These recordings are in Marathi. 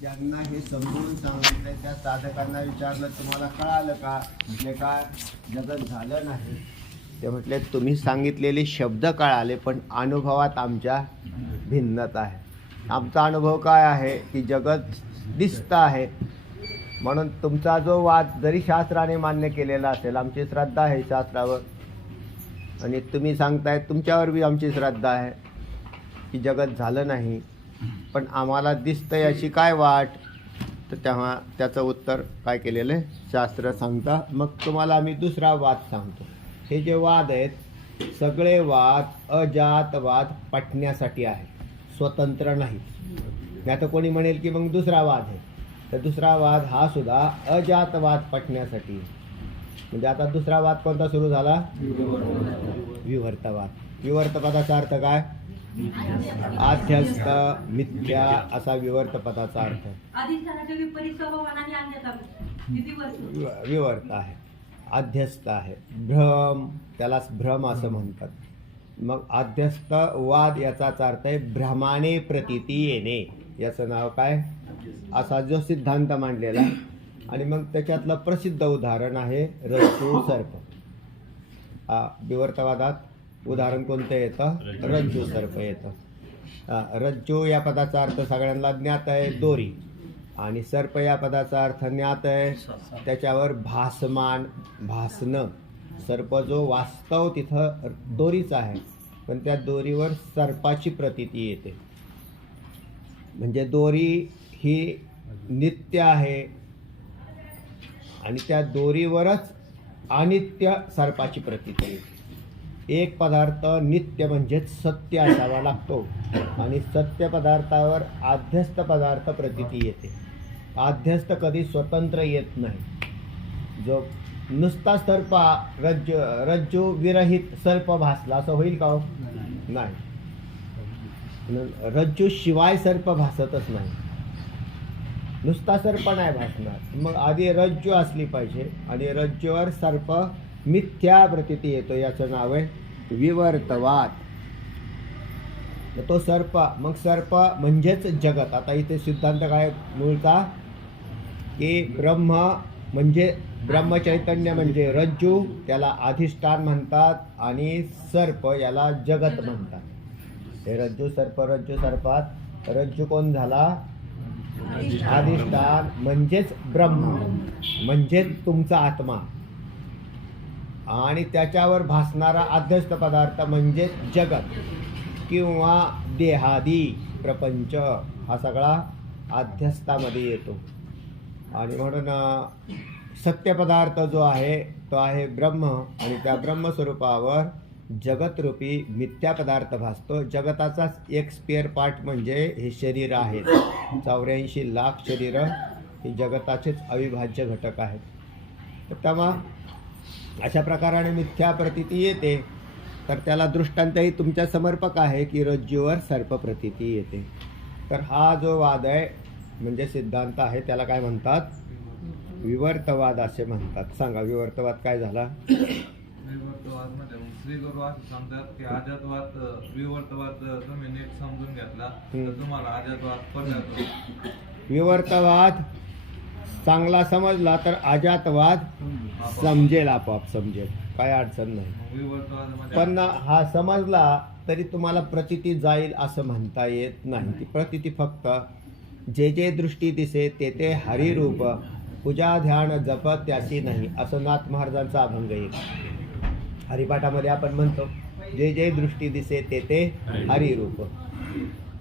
ज्यांना हे समजून सांगितलं त्या साधकांना विचारलं तुम्हाला कळालं का? म्हटले काय जगत झालं नाही. ते म्हटले तुम्ही सांगितलेले शब्द कळाले पण अनुभवात आमच्या भिन्नता आहे. आमचा अनुभव काय आहे की जगत दिसतं आहे, म्हणून तुमचा जो वाद जरी शास्त्राने मान्य केलेला असेल, आमची श्रद्धा आहे शास्त्रावर, आणि तुम्ही सांगताय तुमच्यावर बी आमची श्रद्धा आहे की जगत झालं नाही, पण आम्हाला दिसतंय अशी काय वाट? तर तेव्हा त्याचं उत्तर काय केलेलं आहे शास्त्र सांगता. मग तुम्हाला आम्ही दुसरा वाद सांगतो. हे जे वाद आहेत सगळे वाद अजातवाद पटण्यासाठी आहे, स्वतंत्र नाही. आता कोणी म्हणेल की मग दुसरा वाद आहे, तर दुसरा वाद हा सुद्धा अजातवाद पटण्यासाठी. म्हणजे आता दुसरा वाद कोणता सुरू झाला? विवर्तवाद. विवर्तपदाचा अर्थ काय? आध्यस्त मिथ्या असा विवर्तपदाचा अर्थ. विवर्त आहे, आध्यस्त आहे, भ्रम, त्यालाच भ्रम असं म्हणतात. मग आध्यस्त वाद याचाच अर्थ आहे भ्रमाने प्रतीती येणे, याचं नाव काय? असा जो सिद्धांत मांडलेला. आणि मग त्याच्यातलं प्रसिद्ध उदाहरण आहे रज्जू सर्प. विवर्तवादात उदाहरण कोणतं येतं? रज्जू सर्प येतं. रज्जू या पदाचा अर्थ सगळ्यांना ज्ञात आहे, दोरी. आणि सर्प या पदाचा अर्थ ज्ञात आहे, त्याच्यावर भासमान, भासणं. सर्प जो वास्तव तिथं दोरीच आहे, पण त्या दोरीवर सर्पाची प्रतीती येते. म्हणजे दोरी ही नित्य आहे आणि त्या दोरीवरच अनित्य सर्पाची प्रतीती येते. एक पदार्थ नित्य म्हणजेच सत्य असावा लागतो आणि सत्य पदार्थावर आध्यस्त पदार्थ प्रतीती येते. आध्यस्त कधी स्वतंत्र येत नाही. जो नुसता सर्प रज्जू विरहित सर्प भासला असं होईल का? नाही. रज्जू शिवाय सर्प भासतच नाही. नुसता सर्प नाही भासणार, मग आधी रज्जू असली पाहिजे आणि रज्जूवर सर्प मिथ्या प्रतीती येतो. याचं नाव आहे विवर्तवाद. तो सर्प, मग सर्प म्हणजेच जगत. आता इथे सिद्धांत काय मूळचा? की ब्रह्म म्हणजे ब्रह्मचैतन्य म्हणजे रज्जू, त्याला अधिष्ठान म्हणतात, आणि सर्प याला जगत म्हणतात. हे रज्जू सर्पात रज्जू कोण झाला? अधिष्ठान म्हणजेच ब्रह्म, म्हणजेच तुमचा आत्मा, आणि त्याच्यावर भासणारा अध्यस्त पदार्थ म्हणजे जगत किंवा देहादी प्रपंच, हा सगळा अध्यस्थामध्ये येतो. आणि म्हणून सत्य पदार्थ जो आहे तो आहे ब्रह्म, आणि त्या ब्रह्मस्वरूपावर जगतरूपी मिथ्या पदार्थ भासतो. जगताचाच एक स्पेअर पार्ट म्हणजे हे शरीर आहेत. 84 लाख शरीरं ही जगताचेच अविभाज्य घटक आहेत. तर तेव्हा अशा प्रकाराने मिथ्या प्रतीती येते. तर त्याला दृष्टांतही तुमच्या समर्पक आहे की रज्जूवर सर्प प्रतीती येते. तर हा जो वाद आहे म्हणजे सिद्धांत आहे, त्याला काय म्हणतात? विवर्तवाद असे म्हणतात. सांगा विवर्तवाद काय झाला? विवर्तवाद मध्ये श्री गुरु असं सांगतात की अजातवाद विवर्तवाद तुम्ही नीट समजून घेतला तर तुम्हाला अजातवाद पडला. विवर्तवाद चांगला समजला तर अजातवाद समजेल, आपोआप समजेल, काय अडचण नाही. विवर्तवाद पण हा समजला तरी तुम्हाला प्रतीती जाईल असं म्हणता येत नाही. ती प्रतीती फक्त जे जे दृष्टी दिसे ते ते हरिरूप, पूजा ध्यान जप त्याची नाही, असं नाथ महाराजांचा अभंग येईल. हरिपाठामध्ये आपण म्हणतो जे जे दृष्टी दिसे ते ते हरिरूप.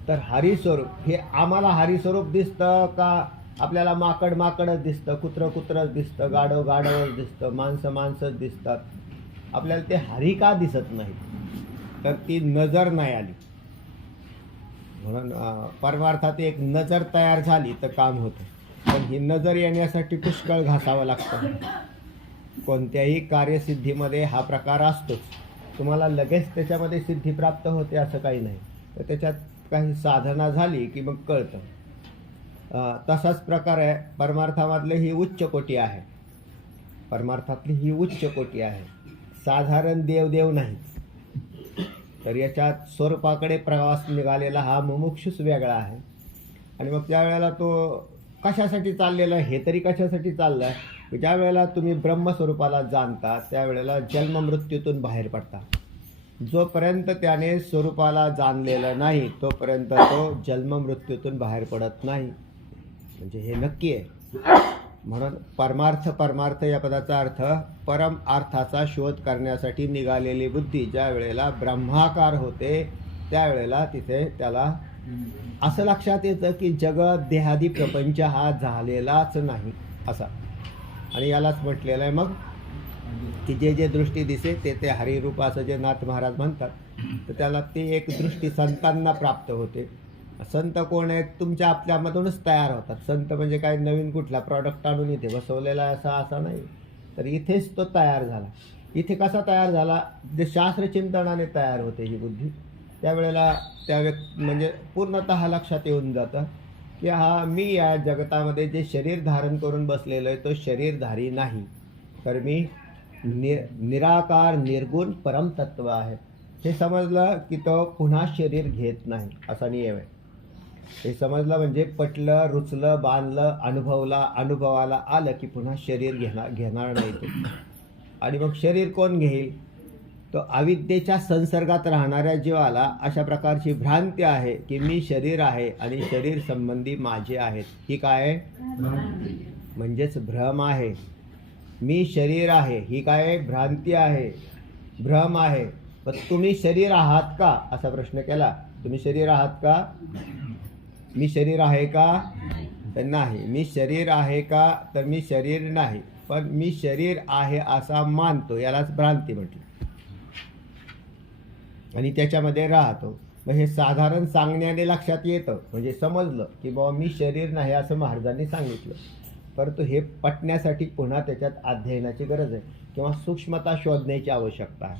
तर हरिस्वरूप हे आम्हाला हरिस्वरूप दिसतं का? आपल्याला माकड माकडच दिसतं, कुत्रं कुत्रंच दिसतं, गाढव गाढवच दिसतं, माणसं माणसंच दिसतात. आपल्याला ते हरी का दिसत नाही? तर ती नजर नाही आली. म्हणून परमार्थात एक नजर तयार झाली तर काम होतं. पण ही नजर येण्यासाठी पुष्कळ घासावं लागतं. कोणत्याही कार्यसिद्धीमध्ये हा प्रकार असतोच. तुम्हाला लगेच त्याच्यामध्ये सिद्धी प्राप्त होते असं काही नाही, तर त्याच्यात काही साधना झाली की मग कळतं. तसाच प्रकार आहे परमार्थामधले ही उच्च कोटी आहे. परमार्थातली ही उच्च कोटी आहे, साधारण देवदेव नाही. तर याच्यात स्वरूपाकडे प्रवास निघालेला हा मुमुक्षुच वेगळा आहे. आणि मग त्यावेळेला तो कशासाठी चाललेला आहे हे तरी कशासाठी चालला आहे, ज्या वेळेला तुम्ही ब्रह्मस्वरूपाला जाणता त्यावेळेला जन्ममृत्यूतून बाहेर पडता. जोपर्यंत त्याने स्वरूपाला जाणलेलं नाही तोपर्यंत तो जन्ममृत्यूतून बाहेर पडत नाही. म्हणजे हे नक्की आहे. म्हणून परमार्थ या पदाचा अर्थ परम अर्थाचा शोध करण्यासाठी निघालेली बुद्धी ज्या वेळेला ब्रह्माकार होते त्यावेळेला तिथे त्याला असं लक्षात येतं की जगत देहादी प्रपंच हा झालेलाच नाही असा. आणि यालाच म्हटलेलं आहे मग की जे जे दृष्टी दिसे ते ते हरिरूप असं जे नाथ महाराज म्हणतात, तर त्याला ती एक दृष्टी संतांना प्राप्त होते. संत कोण आहेत? तुमच्या आपल्यामधूनच तयार होतात. संत म्हणजे काय नवीन कुठला प्रॉडक्ट आणून इथे बसवलेला असा नाही, तर इथेच तो तयार झाला. इथे कसा तयार झाला? जे शास्त्रचिंतनाने तयार होते ही बुद्धी. त्यावेळेला त्या म्हणजे पूर्णतः लक्षात येऊन जातं की हा मी या जगतामध्ये जे शरीर धारण करून बसलेलो आहे तो शरीरधारी नाही, तर मी निराकार निर्गुण परमतत्व आहे. हे समजलं की तो पुन्हा शरीर घेत नाही असा नियम आहे. हे समजलं म्हणजे पटलं, रुचलं, बांधलं, अनुभवाला आलं की पुन्हा शरीर घेणार नाही तो. आणि मग शरीर कोण घेईल? तो अविद्येच्या संसर्गात राहणाऱ्या जीवाला अशा प्रकारची भ्रांती आहे की मी शरीर आहे आणि शरीर संबंधी माझे आहेत. ही काय आहे? म्हणजेच भ्रम आहे. मी शरीर आहे ही काय? भ्रांती आहे, भ्रम आहे. पण तुम्ही शरीर आहात का असा प्रश्न केला. तुम्ही शरीर आहात का? मी शरीर आहे का? तर नाही. मी शरीर आहे का? तर मी शरीर नाही, पण मी शरीर आहे असा मानतो, यालाच भ्रांती म्हटली. आणि त्याच्यामध्ये राहतो. मग हे साधारण सांगण्याने लक्षात येतं, म्हणजे समजलं की बाबा मी शरीर नाही असं महाराजांनी सांगितलं. परंतु हे पटण्यासाठी पुन्हा त्याच्यात अध्ययनाची गरज आहे किंवा सूक्ष्मता शोधण्याची आवश्यकता आहे.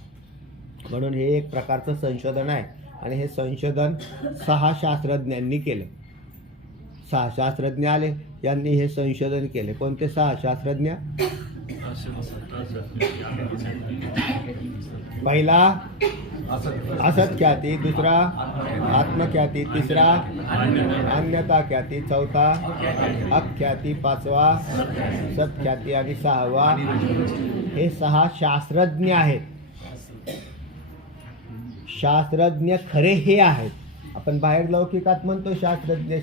म्हणून हे एक प्रकारचं संशोधन आहे. आणि हे संशोधन 6 शास्त्रज्ञांनी केले. 6 शास्त्रज्ञ आले, यांनी हे संशोधन केले. कोणते 6 शास्त्रज्ञ? पहिला असत्ख्याती, दुसरा आत्मख्याती, तिसरा अन्यता ख्याती, चौथा अख्याती, 5वा सत्ख्याती आणि 6वा. हे 6 शास्त्रज्ञ आहेत. शास्त्रज्ञ खरे हे आहेत. आपण बाहेर लौकिकात म्हणतो शास्त्रज्ञ,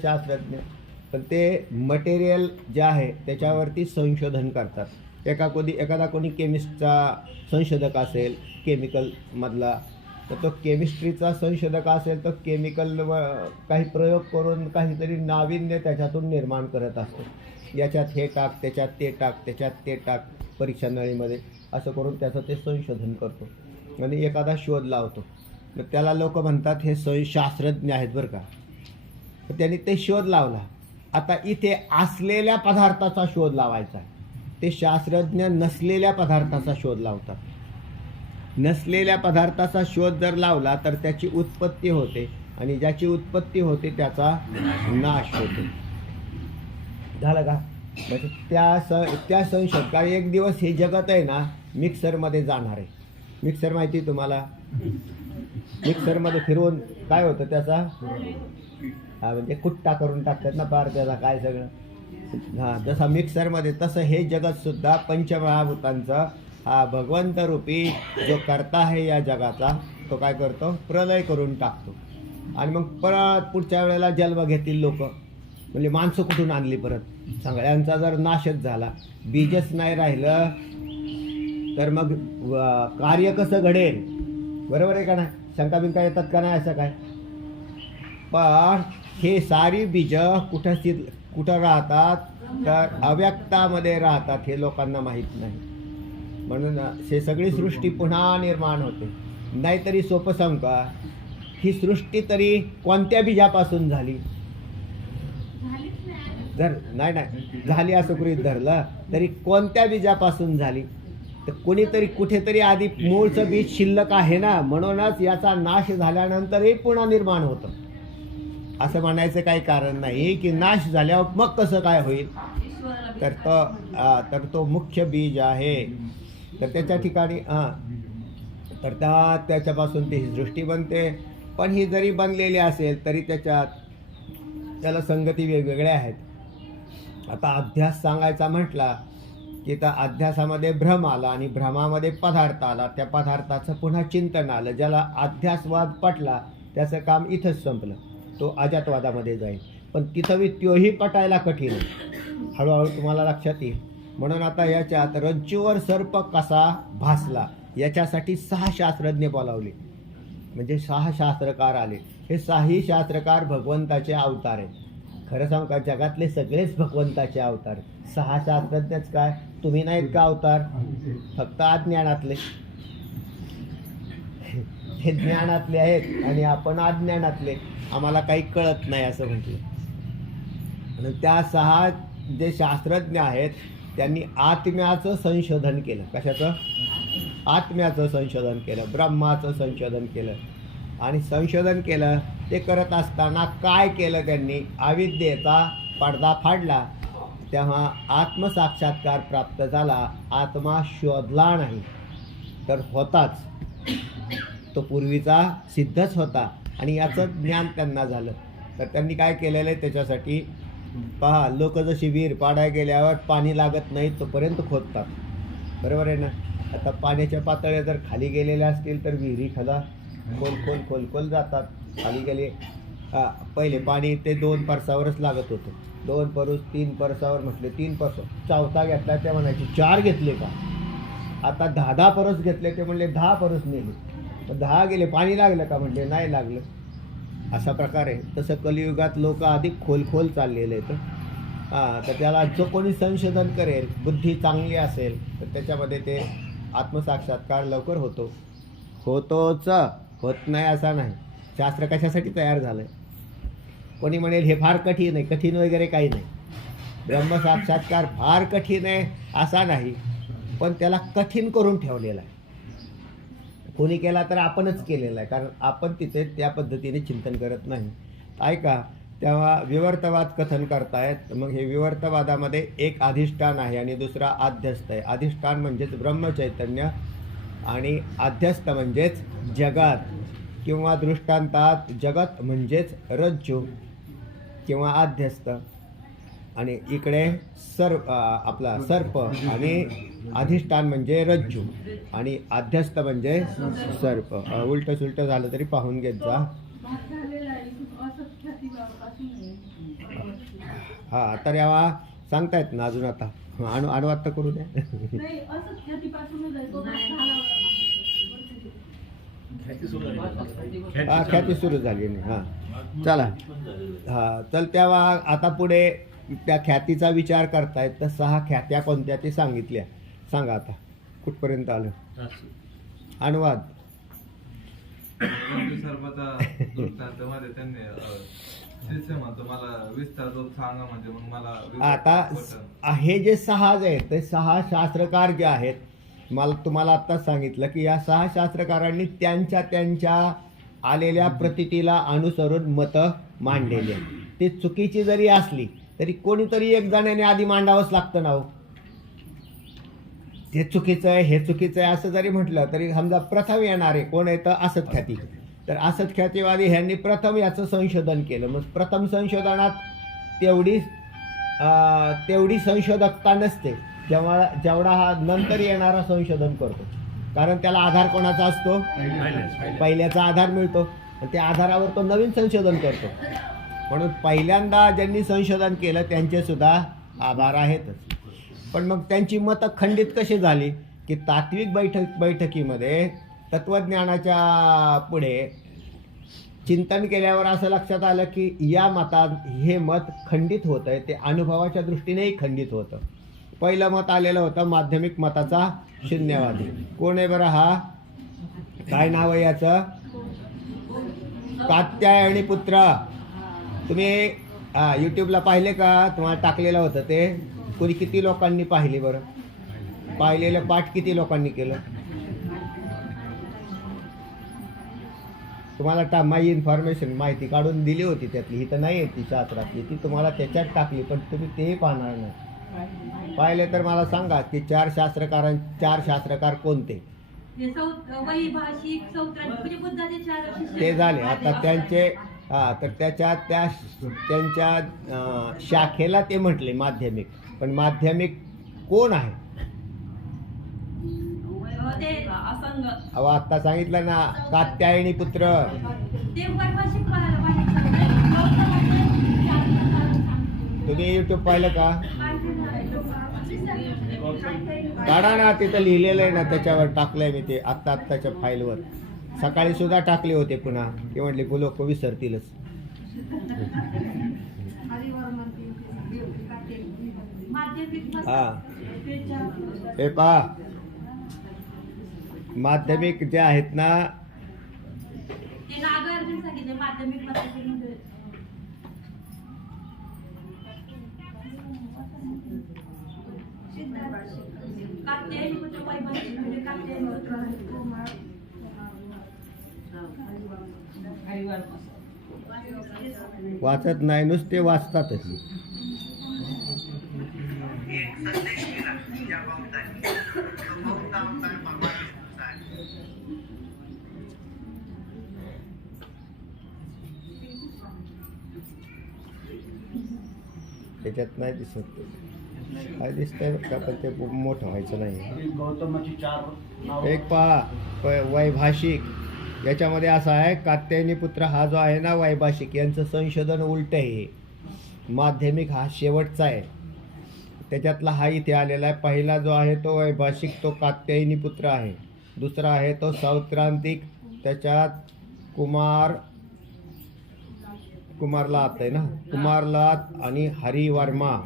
पण ते मटेरियल जे आहे त्याच्यावरती संशोधन करतात. एखादा कोणी केमिस्टचा संशोधक असेल केमिकलमधला, तर तो केमिस्ट्रीचा संशोधक असेल तर केमिकल काही प्रयोग करून काहीतरी नाविन्य त्याच्यातून निर्माण करत असतो. याच्यात हे टाक, त्याच्यात ते टाक, त्याच्यात ते टाक, परीक्षा नळीमध्ये असं करून त्याचं ते संशोधन करतो आणि एखादा शोध लावतो. मग त्याला लोक म्हणतात हे शास्त्रज्ञ आहेत बरं का. त्यांनी ते शोध लावला. आता इथे असलेल्या पदार्थाचा शोध लावायचा आहे. ते शास्त्रज्ञ नसलेल्या पदार्थाचा शोध लावतात. नसलेल्या पदार्थाचा शोध जर लावला तर त्याची उत्पत्ती होते आणि ज्याची उत्पत्ती होते त्याचा नाश होतो. झालं का? म्हणजे त्या संशोधका एक दिवस हे जगत आहे ना मिक्सरमध्ये जाणार आहे. मिक्सर माहिती तुम्हाला? मिक्सरमध्ये फिरवून काय होतं त्याचा? म्हणजे कुट्टा करून टाकतात ना पार त्याला काय सगळं. जसा मिक्सरमध्ये तसं हे जगतसुद्धा पंचमहाभूतांचा हा भगवंत रूपी जो करता आहे या जगाचा, तो काय करतो? प्रलय करून टाकतो. आणि मग परत पुढच्या वेळेला जन्म घेतील लोक. म्हणजे माणसं कुठून आणली परत? सगळ्यांचा जर नाशच झाला, बीजच नाही राहिलं, तर मग कार्य कसं घडेल? बरोबर आहे का नाही? शंका येतात का नाही? असं काय? पण हे सारी बीज कुठं राहतात? तर अव्यक्तामध्ये राहतात. हे लोकांना माहीत नाही. म्हणून हे सगळी सृष्टी पुन्हा निर्माण होते. नाहीतरी सोपं सांगू का, ही सृष्टी तरी कोणत्या बीजापासून झाली? जर नाही झाली असं गृहीत धरलं तरी कोणत्या बीजापासून झाली? तर कोणीतरी कुठेतरी आधी मूळचं बीज शिल्लक आहे ना, म्हणूनच याचा नाश झाल्यानंतरही पुन्हा निर्माण होतं. असं म्हणायचं काही कारण नाही की नाश झाल्यावर मग कसं काय होईल. तर तो मुख्य बीज आहे. तर त्याच्या ठिकाणी तर त्याच्यापासून ती सृष्टी बनते. पण ही जरी बनलेली असेल तरी त्याच्यात त्याला संगती वेगवेगळ्या आहेत. आता अध्यास सांगायचा म्हटला की त्या अध्यासामध्ये भ्रम आला आणि भ्रमामध्ये पदार्थ आला, त्या पदार्थाचं पुन्हा चिंतन आलं. ज्याला अध्यासवाद पटला त्याचं काम इथंच संपलं, तो अजातवादामध्ये जाईल. पण तिथं तोही पटायला कठीण आहे, हळूहळू तुम्हाला लक्षात येईल. म्हणून आता याच्यात रज्जूवर सर्प कसा भासला याच्यासाठी 6 शास्त्रज्ञ बोलावले, म्हणजे 6 शास्त्रकार आले. हे 6ही शास्त्रकार भगवंताचे अवतार आहेत. खरं सांगू का, जगातले सगळेच भगवंताचे अवतार. 6 शास्त्रज्ञच काय, तुम्ही नाहीत का अवतार? फक्त अज्ञानातले, हे ज्ञानातले आहेत आणि आपण अज्ञानातले, आम्हाला काही कळत नाही असं म्हटलं. आणि त्या 6 जे शास्त्रज्ञ आहेत त्यांनी आत्म्याचं संशोधन केलं. कशाचं? आत्म्याचं संशोधन केलं, ब्रह्माचं संशोधन केलं. आणि संशोधन केलं ते करत असताना काय केलं त्यांनी? अविद्येचा पडदा फाडला, तेव्हा आत्मसाक्षात्कार प्राप्त झाला. आत्मा शोधला नाही तर होताच, तो पूर्वीचा सिद्धच होता आणि याचं ज्ञान त्यांना झालं. तर त्यांनी काय केलेलं आहे त्याच्यासाठी पहा, लोक जशी विहीर पाडायला गेल्यावर पाणी लागत नाही तोपर्यंत खोदतात, बरोबर आहे ना. आता पाण्याच्या पातळ्या जर खाली गेलेल्या असतील तर विहिरी खदा खोल खोल खोल खोल जातात. खाली गेले पहिले पाणी ते 2 परसावरच लागत होतं, 2 परस 3 परसावर म्हटले 3 परस, चौथा घेतला ते म्हणायचे 4 घेतले का? आता 10 परस घेतले ते म्हणले 10 परस नेले, 10 गेले, पाणी लागलं का? म्हटले नाही लागलं. असा प्रकार आहे. तसं कलियुगात लोक अधिक खोल खोल चाललेले आहेत. तर त्याला जो कोणी संशोधन करेल, बुद्धी चांगली असेल तर त्याच्यामध्ये ते आत्मसाक्षात्कार लवकर होतोच, होत नाही असा नाही. शास्त्र कशासाठी तयार झालं आहे? कोणी म्हणेल हे फार कठीण आहे, कठीण वगैरे काही नाही. ब्रह्मसाक्षात्कार फार कठीण आहे असा नाही, पण त्याला कठीण करून ठेवलेला आहे. कोणी केला तर आपणच केलेला आहे, कारण आपण तिथे त्या पद्धतीने चिंतन करत नाही. ऐका, तेव्हा विवर्तवाद कथन करतायत. मग हे विवर्तवादामध्ये एक अधिष्ठान आहे आणि दुसरा आध्यस्थ आहे. अधिष्ठान म्हणजेच ब्रह्मचैतन्य आणि आध्यस्थ म्हणजेच जगात, किंवा दृष्टांतात जगत म्हणजेच रज्जू किंवा आध्यस्थ, आणि इकडे आपला सर्प, आणि अधिष्ठान म्हणजे रज्जू आणि आध्यस्थ म्हणजे सर्प. उलट सुलट झालं तरी पाहून घेत जा. हा, तर यावा सांगतायत ना अजून. आता अनुवाद तर करू द्या. ख्याती सुरू झाली नाही. हां चला, हां चल. तेव्हा आता पुढे त्या ख्यातीचा विचार करतायत, तर 6 ख्यात्या कोणत्या ते सांगितल्या. सांगा आता कुठपर्यंत आलं अनुवाद. सर्वता दृष्टांतामध्ये त्यांनी शिष्य म्हणतो मला विस्तार सांगा, म्हणजे मग मला आता हे जे 6 जे आहेत ते 6 शास्त्रकार जे आहेत, मला तुम्हाला आत्ताच सांगितलं की या 6 शास्त्रकारांनी त्यांच्या आलेल्या प्रतीतीला अनुसरून मतं मांडलेली आहेत. ती चुकीची जरी असली तरी कोणीतरी एक जणाने आधी मांडावंच लागतं ना हो. ते चुकीचं आहे, हे चुकीचं आहे असं जरी म्हटलं तरी समजा प्रथम येणारे कोण आहे तर असत ख्याती, तर असत ख्यातीवादी ह्यांनी प्रथम याचं संशोधन केलं. मग प्रथम संशोधनात तेवढी संशोधकता नसते जेवढा हा नंतर येणारा संशोधन करतो, कारण त्याला आधार कोणाचा असतो? पहिल्याचा आधार मिळतो आणि त्या आधारावर तो नवीन संशोधन करतो. म्हणून पहिल्यांदा ज्यांनी संशोधन केलं त्यांचे सुद्धा आभार आहेतच. पण मग त्यांची मतं खंडित कशी झाली की तात्विक बैठकीमध्ये तत्वज्ञानाच्या पुढे चिंतन केल्यावर असं लक्षात आलं की या मतात हे मत खंडित होतं आहे, ते अनुभवाच्या दृष्टीनेही खंडित होतं. पहिलं मत आलेलं होतं माध्यमिक मताचा शून्यवादी. कोण आहे बरं हा? काय नाव आहे याचं? कात्यायनी पुत्र. तुम्ही यूट्यूबला पाहिले का? तुम्हाला टाकलेलं होतं ते. कोणी किती लोकांनी पाहिले बरं? पाहिलेलं पाठ किती लोकांनी केलं? तुम्हाला माझी इन्फॉर्मेशन माहिती काढून दिली होती त्यातली, ही तर नाही आहे ती शास्त्रातली, ती तुम्हाला त्याच्यात टाकली, पण तुम्ही तेही पाहणार नाही. पाहिले तर मला सांगा की 4 शास्त्रकार कोणते? ते झाले. आता हा, तर त्यांच्या शाखेला ते म्हटले माध्यमिक. पण माध्यमिक कोण आहे? ते असंग अहो आत्ता सांगितलं ना, कात्यायनी पुत्र. ते वैभाषिक शिकवायला पाहिजे. तुम्ही युट्यूब पाहिलं का? काढा ना, तिथं लिहिलेलं आहे ना, त्याच्यावर टाकलंय मी ते आत्ताच्या फाईलवर. सकाळी सुद्धा टाकले होते पुन्हा. ते म्हटले लोक विसरतीलच. हा, हे पहा, माध्यमिक जे आहेत ना, ते नागार्जुन सांगितले माध्यमिक मध्ये कात्यायनी पुत्र वैभाषिक म्हणजे कात्यायनी पुत्र वाचत नाही, नुसते वाचतातच. त्याच्यात नाही दिसत. काय दिसतंय का? पण ते मोठं व्हायचं नाही. गौतमाची 4 नाव. एक पहा, वैभाषिक याच्यामध्ये असा आहे, कात्यायनी पुत्र हा जो आहे ना वैभाषिक, यांचं संशोधन उलट आहे. माध्यमिक हा शेवटचा आहे. त्याच्यातला हा इथे आलेला आहे. पहिला जो आहे तो वैभाषिक, तो कात्यायनी पुत्र आहे. दुसरा आहे तो सौत्रांतिक, त्याच्यात कुमारलात आहे ना, कुमारलात आणि हरिवर्मा,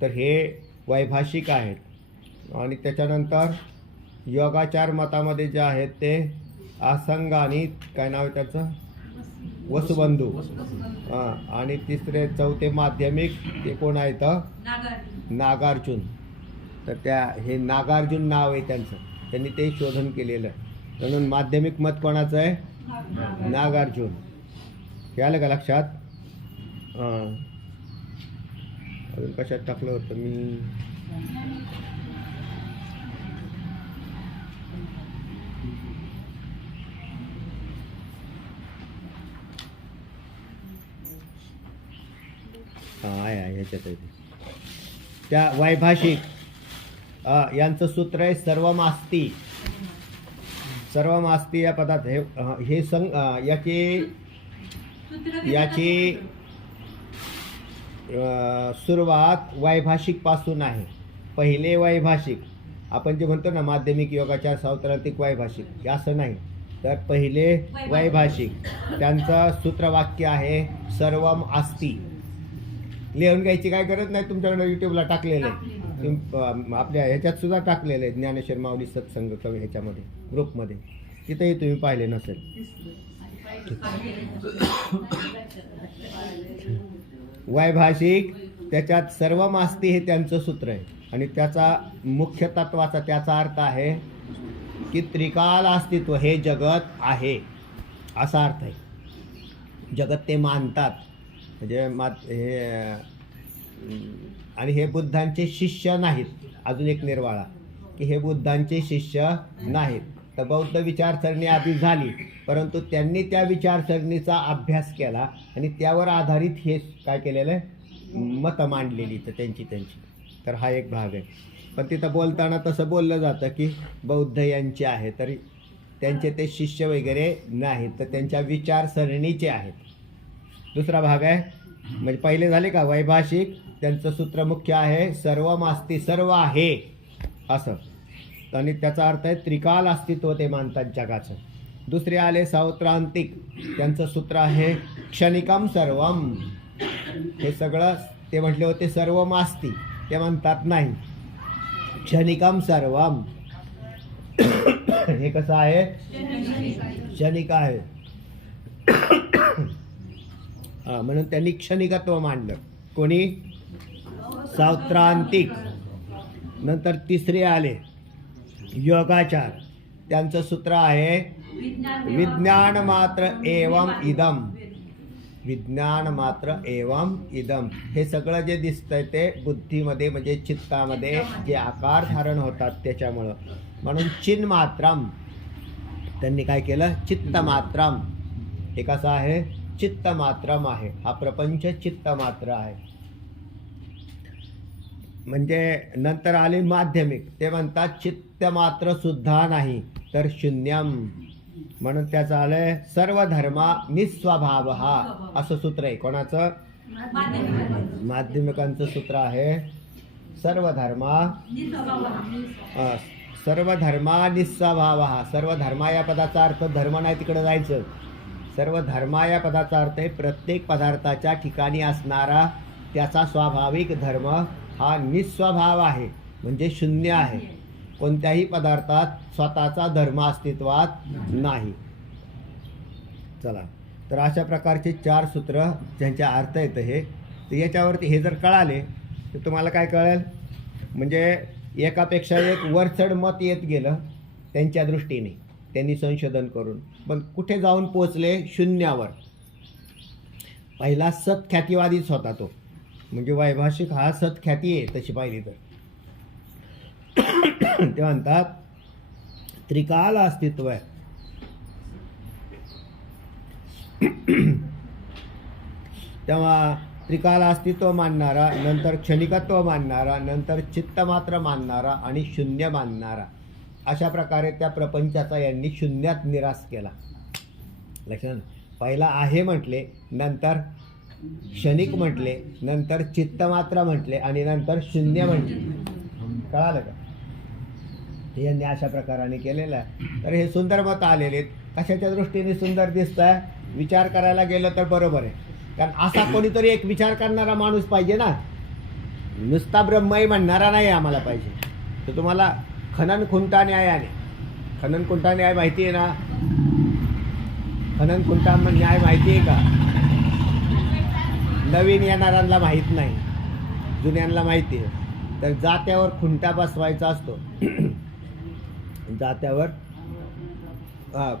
तर हे वैभाषिक आहेत. आणि त्याच्यानंतर योगाचार मतामध्ये जे आहेत ते आसंग आणि काय नाव आहे त्याचं, वसुबंधू. हां, आणि चौथे माध्यमिक ते कोण आहेत? नागार्जुन. तर हे नागार्जुन नाव आहे त्यांचं, त्यांनी ते शोधन केलेलं आहे. म्हणून माध्यमिक मत कोणाचं आहे? नागार्जुन. हे आलं का लक्षात? हां, अजून कशात टाकलं होतं मी? आहे ह्याच्यात आहे. त्या वैभाषिक यांचं सूत्र आहे सर्वमास्ती. सर्वमास्ती या पदात हे याची सुरुवात वैभाषिक पासून आहे. पहिले वैभाषिक आपण जे म्हणतो ना, माध्यमिक, योगाचार, सौत्रांतिक, वैभाषिक, असं नाही. तर पहिले वैभाषिक, त्यांचं सूत्रवाक्य आहे सर्वम अस्ति. लिहून घ्यायची काय गरज नाही, तुमच्याकडे युट्यूबला टाकलेलं आहे. आपल्या ह्याच्यात सुद्धा टाकलेलं आहे, ज्ञानेश्वर माऊली सत्संग कवी ह्याच्यामध्ये ग्रुपमध्ये, तिथेही तुम्ही पाहिले नसेल. वैभाषिक त्याच्यात सर्वमास्ती हे त्यांचं सूत्र आहे. आणि त्याचा मुख्य तत्वाचा त्याचा अर्थ आहे की त्रिकाल अस्तित्व हे जगत आहे, असा अर्थ आहे. जगत ते मानतात म्हणजे आणि हे बुद्धांचे शिष्य नाहीत. अजून एक निर्वाळा की हे बुद्धांचे शिष्य नाहीत. तर बौद्ध विचारसरणी आधी झाली, परंतु त्यांनी त्या विचारसरणीचा अभ्यास केला आणि त्यावर आधारित हे काय केलेलं आहे, मतं मांडलेली तर त्यांची. तर हा एक भाग आहे. पण तिथं बोलताना तसं बोललं जातं की बौद्ध यांचे आहे, तरी त्यांचे ते शिष्य वगैरे नाहीत, तर त्यांच्या विचारसरणीचे आहेत. दुसरा भाग आहे, म्हणजे पहिले झाले का वैभाषिक, त्यांचं सूत्र मुख्य आहे सर्वमास्ती, सर्व आहे असं. आणि त्याचा अर्थ आहे त्रिकाल अस्तित्व ते मानतात जगाचं. दुसरे आले सौत्रांतिक, त्यांचं सूत्र आहे क्षणिकम सर्वम. हे सगळं ते म्हटले होते सर्वमास्ती, ते म्हणतात नाही क्षणिकम सर्वम. हे कसं आहे, क्षणिक आहे. म्हणून त्यांनी क्षणिकत्व मांडलं. कोणी? सौत्रांतिक. नंतर तिसरे आले योगाचार, त्यांचं सूत्र आहे विज्ञान मात्र एवं इदम. विज्ञान मात्र एवं इदम. हे सगळं जे दिसतंय ते बुद्धीमध्ये म्हणजे चित्तामध्ये जे आकार धारण होतात त्याच्यामुळं. म्हणून चिन्मात्रम त्यांनी काय केलं, चित्तमात्रम. हे कसं आहे, चित्त मात्रम आहे. हा प्रपंच चित्त मात्र आहे. म्हणजे नंतर आले माध्यमिक, ते म्हणतात चित्त मात्र सुद्धा नाही तर शून्यम. म्हणून त्याचं आलंय सर्व धर्मा निस्वभाव हा असं सूत्र आहे. कोणाचं? माध्यमिकांचं सूत्र आहे. सर्व धर्मा निस्वभाव हा. सर्व धर्मा या पदाचा अर्थ धर्म नाही तिकडे जायचं. सर्व धर्मा या पदाचा अर्थ आहे प्रत्येक पदार्थाच्या ठिकाणी असणारा त्याचा स्वाभाविक धर्म हा निस्वभाव आहे, म्हणजे शून्य आहे. कोणत्याही पदार्थात स्वतःचा धर्म अस्तित्वात नाही. चला, तर अशा प्रकारचे 4 सूत्र ज्यांचे अर्थ येतं हे, तर याच्यावरती हे जर कळाले तर तुम्हाला काय कळेल, म्हणजे एकापेक्षा एक वरचढ मत येत गेलं त्यांच्या दृष्टीने, त्यांनी संशोधन करून. पण कुठे जाऊन पोचले? शून्यावर. पहिला सत्ख्यातीवादीच होता तो, म्हणजे वैभाषिक हा सत्ख्याती आहे तशी पाहिली तर. ते म्हणतात त्रिकाल अस्तित्व आहे. तेव्हा त्रिकाल अस्तित्व मानणारा, नंतर क्षणिकत्व मानणारा, नंतर चित्त मात्र मानणारा आणि शून्य मानणारा, अशा प्रकारे त्या प्रपंचाचा यांनी शून्यात निराश केला. लक्षात? पहिला आहे म्हटले, नंतर क्षणिक म्हटले, नंतर चित्त मात्र म्हटले आणि नंतर शून्य म्हटले. कळालं का? हे यांनी अशा प्रकाराने केलेलं आहे. तर हे सुंदर मत आलेले आहेत. कशाच्या दृष्टीने सुंदर दिसत आहे? विचार करायला गेलं तर बरोबर आहे. कारण असा कोणीतरी एक विचार करणारा माणूस पाहिजे ना, नुसता ब्रह्मही म्हणणारा नाही आम्हाला पाहिजे. तर तुम्हाला खनन खुंटा न्यायाने, खनन खुंटा न्याय माहिती आहे ना? खनन खुंटा न्याय माहिती आहे का? नवीन येणाऱ्यांना माहीत नाही, जुन्यांना माहिती आहे. तर जात्यावर खुंटा बसवायचा असतो. जात्यावर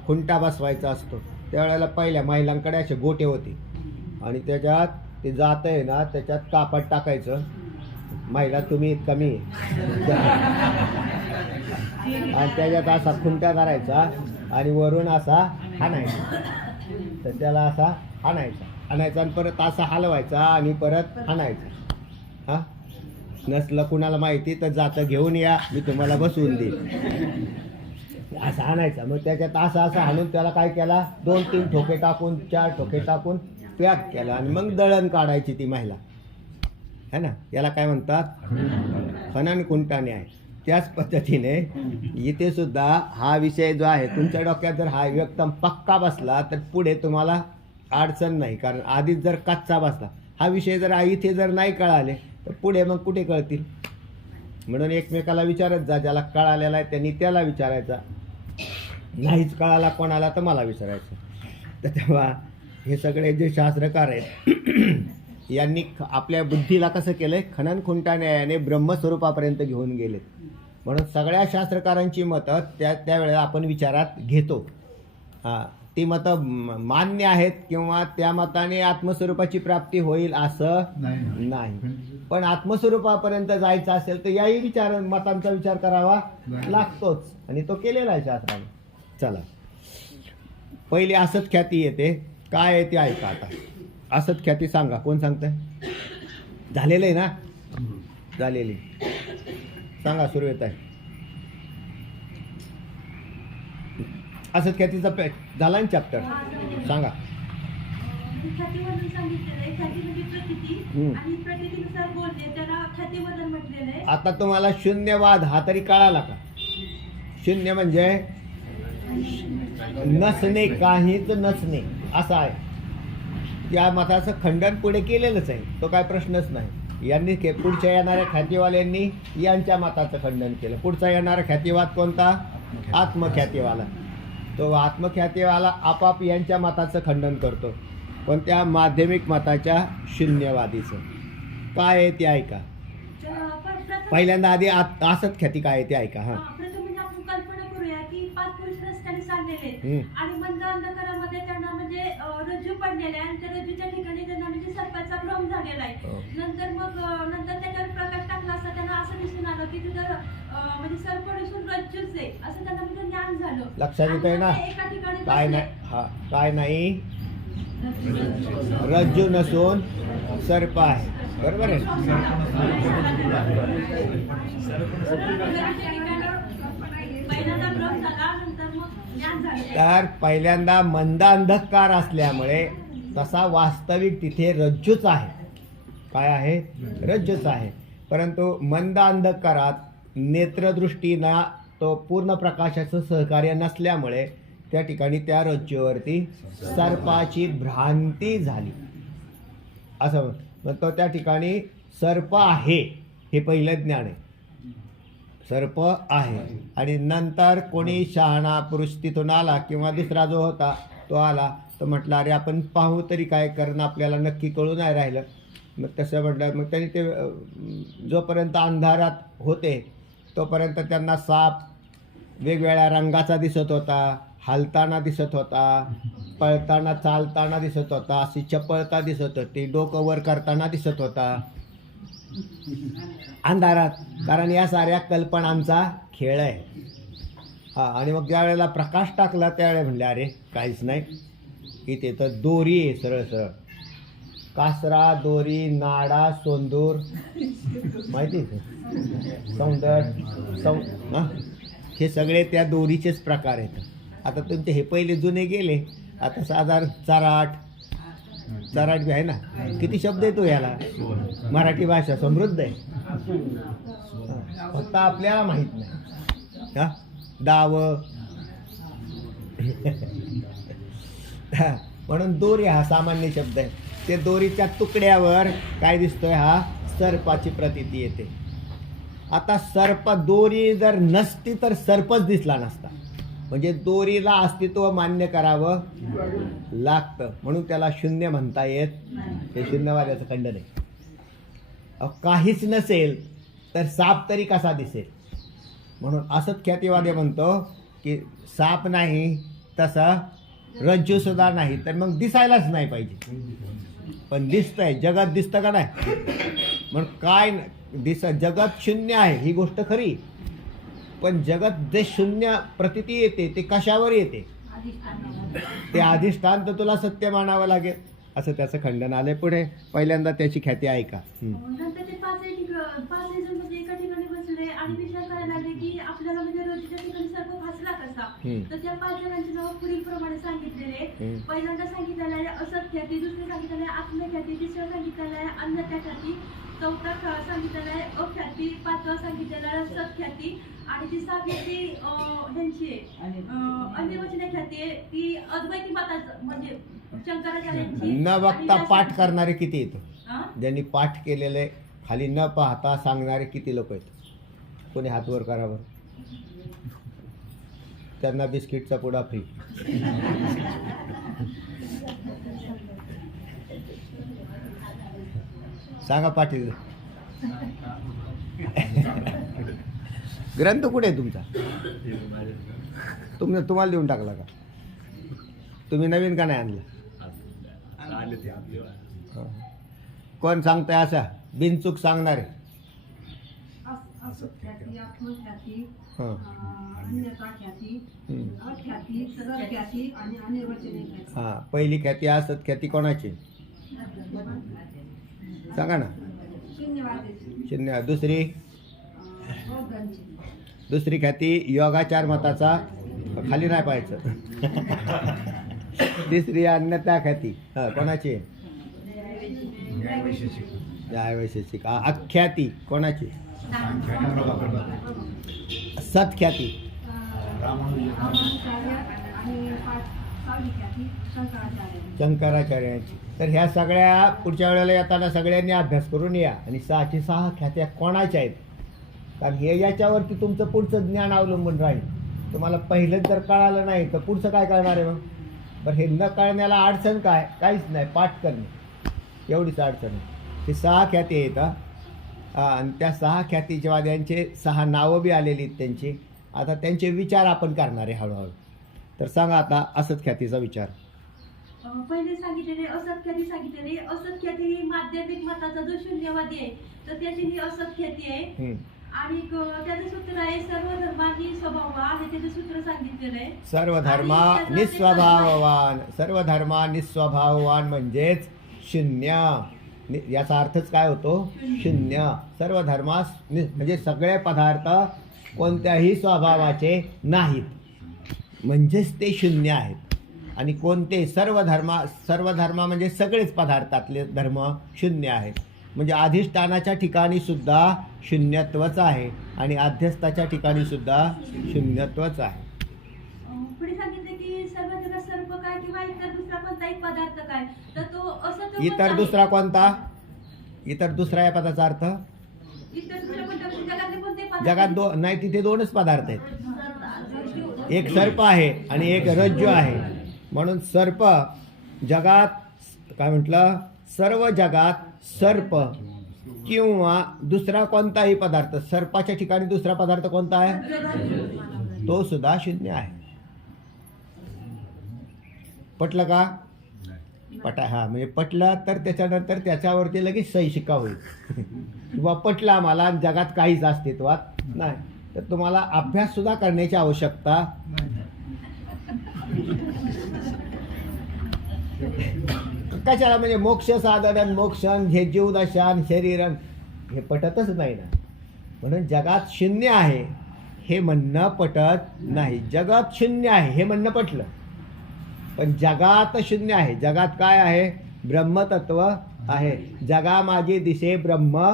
खुंटा बसवायचा असतो. त्यावेळेला पहिल्या महिलांकडे असे गोटे होते आणि त्याच्यात ते जात आहे ना, त्याच्यात कापड टाकायचं. महिला तुम्ही कमी आणि त्याच्यात असा खुंटा धरायचा आणि वरून असा हाणायचा. तर त्याला असा हाणायचा आणि परत असा हलवायचा आणि परत हाणायचा. हां, नसलं कुणाला माहिती तर जातं घेऊन या, मी तुम्हाला बसवून देईन. असा हाणायचा. मग त्याच्यात असं हाणून त्याला काय केला, 2-3 ठोके टाकून 4 ठोके टाकून पॅक केला आणि मग दळण काढायची ती महिला, है ना? याला काय म्हणतात? खनन खुंटा न्याय. त्याच पद्धतीने इथे सुद्धा हा विषय जो आहे तुमच्या डोक्यात जर हा एकदम पक्का बसला तर पुढे तुम्हाला अडचण नाही. कारण आधीच जर कच्चा बसला हा विषय, जर इथे जर नाही कळाले तर पुढे मग कुठे कळतील? म्हणून एकमेकाला विचारत जा. ज्याला कळालेला आहे त्यांनी त्याला विचारायचा, नाहीच कळाला कोणाला तर मला विचारायचं. तर तेव्हा हे सगळे जे शास्त्रकार आहेत यांनी आपल्या बुद्धीला कसं केलंय, खनन खुंटा न्यायाने ब्रह्मस्वरूपापर्यंत घेऊन गेले. म्हणून सगळ्या शास्त्रकारांची मतं त्यावेळेला आपण विचारात घेतो. ती मतं मान्य आहेत किंवा त्या मताने आत्मस्वरूपाची प्राप्ती होईल असं नाही. पण आत्मस्वरूपापर्यंत जायचं असेल तर याही मतांचा विचार करावा लागतोच आणि तो केलेला आहे शास्त्राने. चला, पहिली असत ख्याती येते. काय आहे ते ऐका आता. असत ख्याती सांगा, कोण सांगतंय? झालेलं आहे ना? झालेली सांगा, सुरू येत आहे. असत ख्यातीचा झाला ना चॅप्टर, सांगा. आता तुम्हाला शून्यवाद हा तरी कळाला का? शून्य म्हणजे नसणे, काहीच नसणे असं आहे. या मताचं खंडन पुढे केलेलंच आहे, तो काय प्रश्नच नाही. यांनी पुढच्या येणाऱ्या ख्यातीवाल्यांनी यांच्या मताचं खंडन केलं. पुढचा येणारा ख्यातीवाद कोणता? आत्मख्यातीवाला. तो आत्मख्यातीवाला आपाप यांच्या मताचं खंडन करतो. पण त्या माध्यमिक मताच्या शून्यवादीचं काय आहे ते ऐका. पहिल्यांदा आधी असत ख्याती काय आहे ते ऐका. हा, कल्पना करूया की 5 पुरुष रस्त्याने चाललेले आणि मंद अंधकारामध्ये त्यांना म्हणजे रज्जू पडलेले आहे आणि त्या रज्जूच्या ठिकाणी त्यांना म्हणजे सर्पाचा भ्रम झालेला आहे. नंतर त्याच्यावर प्रकाश टाकला असता त्यांना असं दिसून आलं की तिथं म्हणजे सर्प दिसून रज्जूच आहे असं त्यांना म्हणजे ज्ञान झालं. लक्षात येतंय ना? एका ठिकाणी काय नाही, हा काय नाही, रज्जू नसून सर्प आहे. बरोबर आहे. पहिल्यांदा भ्रम झाला, नंतर मग ज्ञान झाले. तर पहिल्यांदा मंद अंधकार असल्यामुळे तसा वास्तविक तिथे रज्जूच आहे. काय आहे? रज्जूच आहे. परंतु मंद अंधकारात नेत्रदृष्टीना तो पूर्ण प्रकाशाचं सहकार्य नसल्यामुळे त्या ठिकाणी त्या रज्जूवरती सर्पाची भ्रांती झाली. असं मग तो त्या ठिकाणी सर्प आहे हे पहिलं ज्ञान आहे. सर्प आहे. आणि नंतर कोणी शहाणा पुरुष तिथून आला किंवा दुसरा जो होता तो आला, तो म्हटलं अरे आपण पाहू तरी काय, कारण आपल्याला नक्की कळू नाही राहिलं. मग तसं म्हटलं, मग त्यांनी ते जोपर्यंत अंधारात होते तोपर्यंत त्यांना साप वेगवेगळ्या रंगाचा दिसत होता, हालताना दिसत होता, पळताना चालताना दिसत होता, अशी चपळता दिसत होती, डोकं वर करताना दिसत होता अंधारात. कारण या साऱ्या कल्पनांचा खेळ आहे. हां. आणि मग ज्या वेळेला प्रकाश टाकला त्यावेळेला म्हणले अरे काहीच नाही, इथे तर दोरी आहे सरळ सरळ, कासरा, दोरी, नाडा, सोंदूर, माहिती सौंदर्य हे सगळे त्या दोरीचेच प्रकार आहेत. आता तुमचे हे पहिले जुने गेले, आता साधारण चराट बी आहे ना. किती शब्द येतो याला. मराठी भाषा समृद्ध आहे, फक्त आपल्याला माहीत नाही. हा. दाव म्हणून दोरी हा सामान्य शब्द आहे. ते दोरीच्या तुकड्यावर काय दिसतोय? हा सर्पाची प्रतीती येते. आता सर्प, दोरी जर नसती तर सर्पच दिसला नसता. म्हणजे दोरीला अस्तित्व मान्य करावं लागतं, म्हणून त्याला शून्य म्हणता येत. हे शून्यवाद्याचं खंडन आहे. काहीच नसेल तर साप तरी कसा दिसेल? म्हणून असंच ख्यातिवादी म्हणतो की साप नाही तसा रज्जू सुद्धा नाही, तर मग दिसायलाच नाही पाहिजे. पण दिसतंय, जगत दिसतं का नाही? म्हणून काय जगत शून्य आहे ही गोष्ट खरी, पण जगत जे शून्य प्रतीती येते ते कशावर येते? ते अधिष्ठान तर तुला सत्य मानावं लागेल, असं त्याचं खंडन आलंय. पुढे पहिल्यांदा त्याची ख्याती ऐका. नंतर ते पाच जण म्हणजे एका ठिकाणी बसले आणि विचार करायला लागले की आपल्याला म्हणजे रोजच्या ठिकाणी सर्प फासला कसा. तर त्या 5 जणांची नाव पुढील प्रमाणे सांगितलेले. पहिल्यांदा सांगितलेलं आहे असत ख्याती, दुसरं सांगितलेलं आहे आत्मख्याती, तिसरं सांगितलेलं आहे अन्यथा ख्याती, चौथा सांगितलेला आहे अख्याती, 5वा सांगितलेला आहे सत्ख्याती आणि ती 6वी ह्यांची अन्यवचन ख्याती आहे. ती अद्वैती मताचं म्हणजे शंकराचार्यांची. न बघता पाठ करणारे किती येतो? ज्यांनी पाठ केलेले खाली न पाहता सांगणारे किती लोक आहेत? कोणी हातवर करावर, त्यांना बिस्किटचा पुडा फ्री. सांगा पाटील. ग्रंथ कुठे आहे तुमचा? तुम्हाला देऊन टाकला का? तुम्ही नवीन का नाही आणलं? कोण सांगताय असा बिनचूक सांगणारे? हां. पहिली ख्याती असत ख्याती कोणाची सांगा ना? शून्य. दुसरी ख्याती योगाचार मताचा, खाली नाही पाहायचं. तिसरी अन्यथा ख्याती कोणाची? न्यायवैशेषिक. अख्याती कोणाची? सत्ख्याती शंकराचार्यांची. तर ह्या सगळ्या पुढच्या वेळेला येताना सगळ्यांनी अभ्यास करून या. आणि 6ची 6 ख्यात्या कोणाच्या आहेत? कारण हे याच्यावरती तुमचं पुढचं ज्ञान अवलंबून राहील. तुम्हाला पहिलंच जर कळालं नाही तर पुढचं काय कळणार आहे मग? बरं, हे न कळण्याला अडचण काय? काहीच नाही, पाठ करणे एवढीच अडचण आहे. हे 6 ख्याती आहेत. आणि त्या 6 ख्यातीवाद्यांचे 6 नावं बी आलेली आहेत त्यांची. आता त्यांचे विचार आपण करणार आहे हळूहळू. तर सांगा आता असत ख्यातीचा विचार. पहिले सांगितलेले असत ख्याती सांगितलेली. असत ख्याती ही माध्यमिक मताचा जो शून्यवादी आहे तर त्याची ही असत ख्याती आहे. आणि त्याचं सूत्र आहे सर्व धर्मांनी स्वभाव आणि त्याचं सूत्र सांगितलेलं आहे. सर्व धर्मा आणि त्याचं ते निस्वभाववान, सर्व धर्मा निस्वभाववान म्हणजेच शून्य. याचा अर्थच काय होतो? शून्य. सर्व धर्मास म्हणजे सगळे पदार्थ कोणत्याही स्वभावाचे नाहीत, म्हणजेच ते शून्य आहेत. आणि कोणते सर्व धर्म म्हणजे सगळेच पदार्थातले धर्म शून्य आहेत. म्हणजे अधिष्ठानाच्या ठिकाणी सुद्धा शून्यत्वच आहे आणि अध्यस्थाच्या ठिकाणी सुद्धा शून्यत्वच आहे. पुढे सांगितले की सर्व जगात सर्प काय किंवा इतर दुसरा कोणताही पदार्थ काय, तर तो असं तो इतर दुसरा कोणता? इतर दुसरा या पदाचा अर्थ इतर दुसरा कोणता? जगातले कोणते पदार्थ? जगात नाही, तिथे दोनच पदार्थ आहेत. एक सर्प आहे आणि एक रज्जू आहे. म्हणून सर्प जगात काय म्हटलं? सर्व जगात सर्प किंवा दुसरा कोणताही पदार्थ. सर्पाच्या ठिकाणी दुसरा पदार्थ कोणता आहे? तो सुद्धा शून्य आहे. पटलं का? हा म्हणजे पटलं तर त्याच्यानंतर त्याच्यावरती लगेच सही शिक्का होईल. किंवा पटलं आम्हाला जगात काहीच अस्तित्वात नाही, तर तुम्हाला अभ्यास सुद्धा करण्याची आवश्यकता कशाला? म्हणजे मोक्ष साधन, मोक्षण, हे जीवदशान, शरीरन, हे पटतच नाही ना. म्हणून जगात शून्य आहे हे म्हणणं पटत नाही. जगात शून्य आहे हे म्हणणं पटलं, पण जगात शून्य आहे. जगात काय आहे? ब्रह्मतत्व आहे. जगा माझी दिसे ब्रह्म.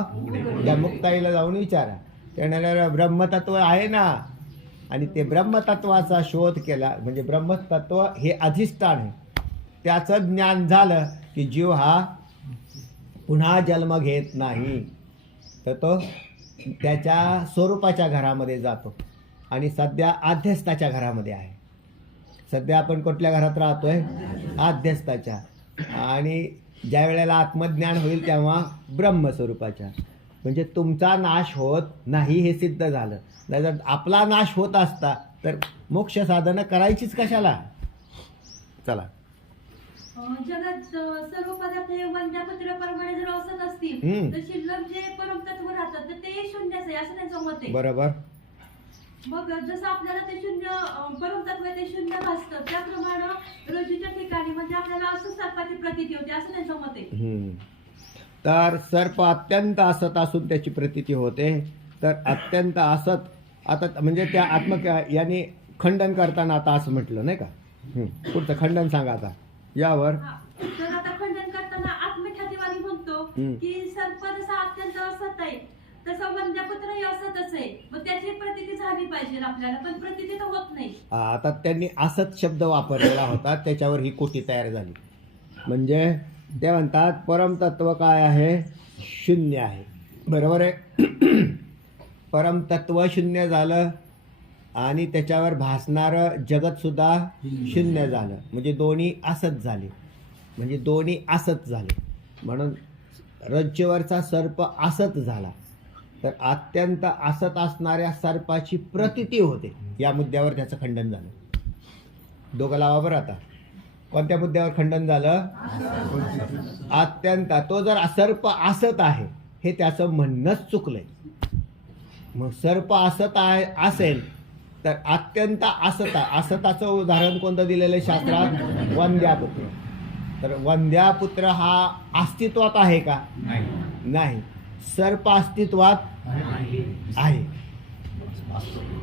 त्या मुक्ताईला जाऊन विचारा, त्याने ब्रह्मतत्व आहे ना. आणि ते ब्रह्मतत्वाचा शोध केला म्हणजे ब्रह्मतत्व हे अधिष्ठान आहे. त्याचं ज्ञान झालं की जीव हा पुन्हा जन्म घेत नाही, तर तो त्याच्या स्वरूपाच्या घरामध्ये जातो. आणि सध्या आध्यस्थाच्या घरामध्ये आहे. सध्या आपण कुठल्या घरात राहतोय? आध्यस्थाच्या. आणि ज्या वेळेला आत्मज्ञान होईल तेव्हा ब्रह्मस्वरूपाच्या. म्हणजे तुमचा नाश होत नाही हे सिद्ध झालं. नाही जर आपला नाश होत असता तर मोक्ष साधनं करायचीच कशाला? चला. जगात सर्व पदार्थ हे वंद्यापत्राप्रमाणे जर असत असतील तर शिल्लक जे परमतत्व राहतात तर ते शून्यच आहे असं त्यांचं मत आहे. बरोबर. मग जसं आपल्याला ते शून्य परमतत्व ते शून्य भासतं, त्याप्रमाणे रज्जूच्या ठिकाणी म्हणजे आपल्याला असं सर्पाची प्रतीती होते असं त्यांचं मत आहे. तर सर्प अत्यंत असत असून त्याची प्रतीती होते. तर अत्यंत असत आता म्हणजे त्या याने खंडन करताना आता असं म्हटलं नाही का? पुढचं खंडन सांगा आता यावर. तर आता खंडन करताना आत्मख्यातीवादी म्हणतो की सर्प जसा अत्यंत असत आहे तसं वंद्यापुत्रही असतच आहे. मग त्याची प्रतीती झाली पाहिजे आपल्याला, पण प्रतीती तर होत नाही. आता त्यांनी असत शब्द वापरलेला होता, त्याच्यावर ही कोटी तयार झाली. म्हणजे ते म्हणतात परमतत्व काय आहे? शून्य आहे. बरोबर आहे. परमतत्व शून्य झालं आणि त्याच्यावर भासणारं जगतसुद्धा शून्य झालं. म्हणजे दोन्ही असत झाले. म्हणजे दोन्ही असत झाले. म्हणून रज्जूवरचा सर्प असत झाला. तर अत्यंत असत असणाऱ्या सर्पाची प्रतीती होते. या मुद्द्यावर त्याचं खंडन झालं. दोघं लावा बरं. आता कोणत्या मुद्द्यावर खंडन झालं? अत्यंत. तो जर सर्प असत आहे हे त्याचं म्हणणंच चुकलंय. मग सर्प असत आहे असेल तर अत्यंत असत. असताचं उदाहरण कोणतं दिलेलं आहे शास्त्रात? वंद्यापुत्र. तर वंद्यापुत्र हा अस्तित्वात आहे का? नाही. सर्प अस्तित्वात आहे.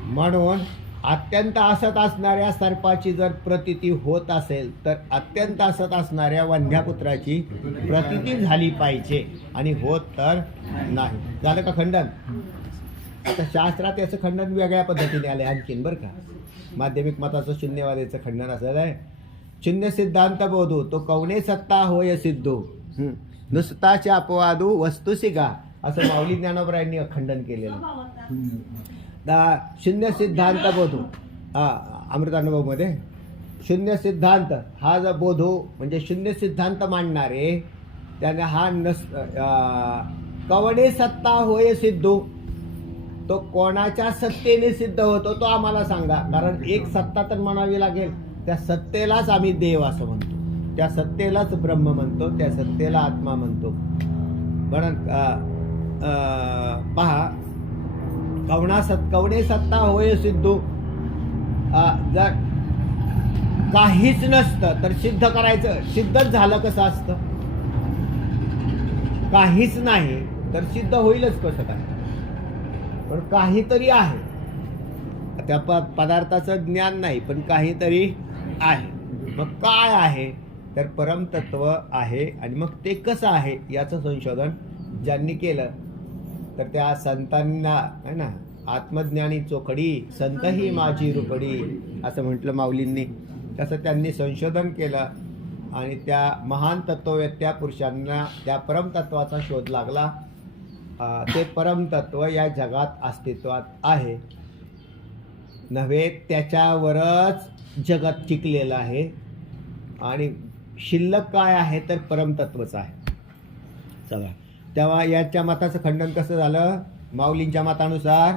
म्हणून अत्यंत असत असणाऱ्या सर्पाची जर प्रतीती होत असेल तर अत्यंत असत असणाऱ्या वंध्यापुत्राची प्रतीती झाली पाहिजे आणि होत तर नाही. झालं का खंडन? आता शास्त्रात याचं खंडन वेगळ्या पद्धतीने आले आणखीन बरं का. माध्यमिक मताचं शून्यवादाचं खंडन असं आहे. शून्य सिद्धांत बोधू तो कवने सत्ता होय सिद्धू नुसताचे अपवादू वस्तुसी गा, असं माऊली ज्ञानोबरायांनी खंडन केलेलं. शून्य सिद्धांत बोधू अमृतानुभवमध्ये शून्य सिद्धांत हा जर बोधू म्हणजे शून्य सिद्धांत मांडणारे त्याने हा कवने सत्ता होय सिद्धू, तो कोणाच्या सत्तेने सिद्ध होतो तो आम्हाला सांगा. कारण एक सत्ता तर म्हणावी लागेल. त्या सत्तेलाच आम्ही देव असं म्हणतो, त्या सत्तेलाच ब्रह्म म्हणतो, त्या सत्तेला आत्मा म्हणतो. म्हणून पहा कवणे सत्ता होय सिद्धू. जर काहीच नसतं तर सिद्ध करायचं, सिद्धच झालं कसं असतं? काहीच नाही तर सिद्ध होईलच कसं काय? पण काहीतरी आहे, त्या पदार्थाचं ज्ञान नाही पण काहीतरी आहे. मग काय आहे? तर परमतत्व आहे. आणि मग ते कसं आहे याचं संशोधन ज्यांनी केलं तर त्या संतांना आहे ना, आत्मज्ञानी चोखडी संत ही माझी रुपडी असं म्हटलं माऊलींनी. तसं त्यांनी संशोधन केलं आणि त्या महान तत्ववेत्या पुरुषांना त्या परमतत्वाचा शोध लागला. ते परमतत्व या जगात अस्तित्वात आहे नव्हे, त्याच्यावरच जगत टिकलेलं आहे. आणि शिल्लक काय आहे तर परमतत्वच आहे. चला, तेव्हा याच्या मताचं खंडन कसं झालं? माऊलींच्या मतानुसार,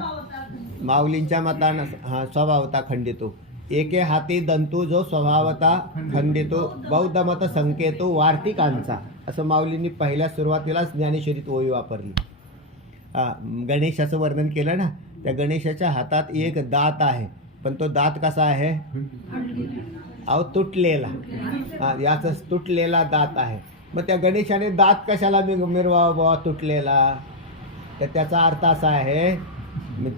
माऊलींच्या मतानुसार स्वभावता खंडितो, एके हाती दंतू जो स्वभावता खंडितो, बौद्ध मत संकेतो वार्तिकांचा, असं माऊलींनी पहिल्या सुरुवातीलाच ज्ञानेश्वरीत ओवी वापरली. गणेशाचं वर्णन केलं ना, त्या गणेशाच्या हातात एक दात आहे, पण तो दात कसा आहे? अहो तुटलेला. याचा तुटलेला दात आहे. मग त्या गणेशाने दात कशाला मिरवावा तुटलेला? तर त्याचा अर्थ असा आहे,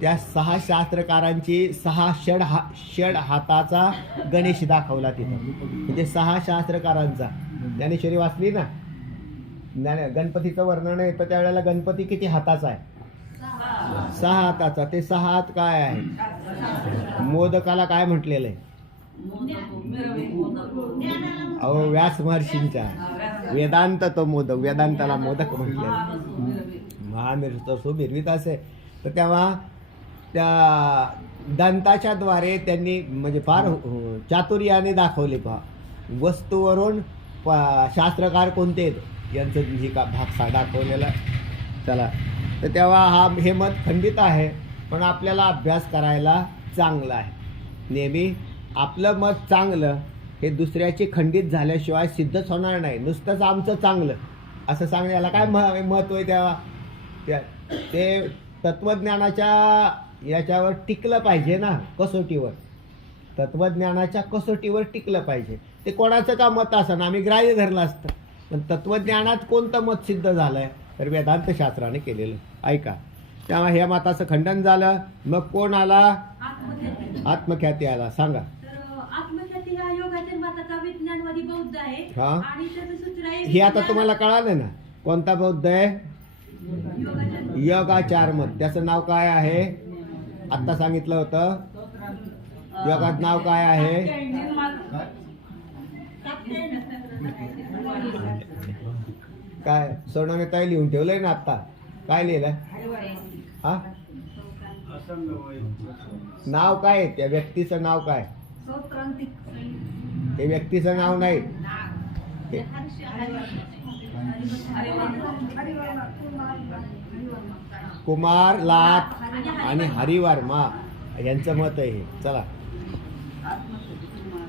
त्या 6 शास्त्रकारांची 6 षड हाताचा गणेश दाखवला तिथं. म्हणजे 6 शास्त्रकारांचा. ज्ञानेश्वरी वाचली ना, गणपतीचं वर्णन येतं त्यावेळेला गणपती किती हाताचा आहे? 6 हाताचा. ते 6 हात काय आहे? मोदकाला काय म्हटलेलं आहे? अहो व्यास महर्षींच्या वेदांत तो मोदक, वेदांताला मोदक म्हटलेलं. महामिरतो मिरवीत असे. तर तेव्हा त्या दंताच्या द्वारे त्यांनी म्हणजे फार चातुर्याने दाखवले. पहा वस्तूवरून शास्त्रकार कोणते आहेत यांचं ही का भाग दाखवलेला. चला, तर तेव्हा हे मत खंडित आहे, पण आपल्याला अभ्यास करायला चांगला आहे. नेहमी आपलं मत चांगलं हे दुसऱ्याची खंडित झाल्याशिवाय सिद्धच होणार नाही. नुसतंच आमचं चांगलं असं सांगण्याला काय महत्त्व आहे? तेव्हा ते तत्त्वज्ञानाच्या याच्यावर टिकलं पाहिजे ना, कसोटीवर. तत्त्वज्ञानाच्या कसोटीवर टिकलं पाहिजे. ते कोणाचं का मत असं आम्ही ग्राह्य धरलं असतं. पण तत्त्वज्ञानात कोणतं मत सिद्ध झालं आहे? तर वेदांत शास्त्राने केलेलं. ऐका, तेव्हा ह्या मताचं खंडन झालं. मग कोण आला? आत्मख्याती आला. सांगा. आत्मख्याती हा योगाच्या मताचा विज्ञानवादी बौद्ध आहे. आणि त्याचं सूत्र आहे, हे आता तुम्हाला कळालं ना कोणता बौद्ध आहे? योगाचार मत. त्याचं नाव काय आहे? आत्ता सांगितलं होतं. योगात नाव काय आहे? काय सोनवणे ताई लिहून ठेवलंय ना आत्ता? काय लिहिलं? हा, नाव काय आहे त्या व्यक्तीचं? नाव काय? हे व्यक्तीचं नाव नाही. कुमार लाथ आणि हरिवर्मा यांचं मत आहे हे. चला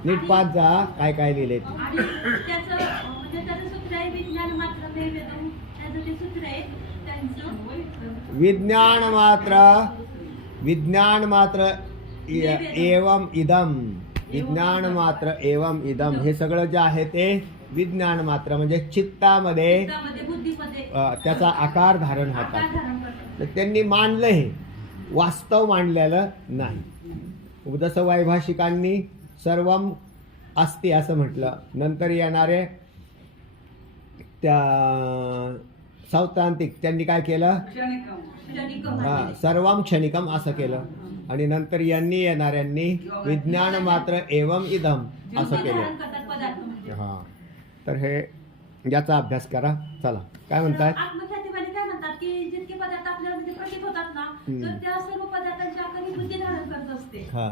नीट पाच जा काय काय लिहिले. विज्ञान मात्र एवं इदम. विज्ञान मात्र एवं इदम हे सगळं जे आहे ते विज्ञान मात्र म्हणजे चित्तामध्ये त्याचा आकार धारण होतात. तर त्यांनी मांडलं, हे वास्तव मांडलेलं नाही. जसं वैभाषिकांनी सर्वम अस्ति असं म्हटलं. नंतर येणारे त्या सौत्रांतिक त्यांनी काय केलं? सर्वम क्षणिकम असं केलं. आणि नंतर यांनी येणाऱ्यांनी विज्ञान मात्र एवं इदम असं केलं. हा, तर हे याचा अभ्यास करा. चला काय म्हणतात? आत्मख्यातीमध्ये काय म्हणतात की जितके पदार्थ आपल्याला म्हणजे प्रतीत होतात ना, तर त्या सर्व पदार्थांची आकार बुद्धी धारण करत असते. हा,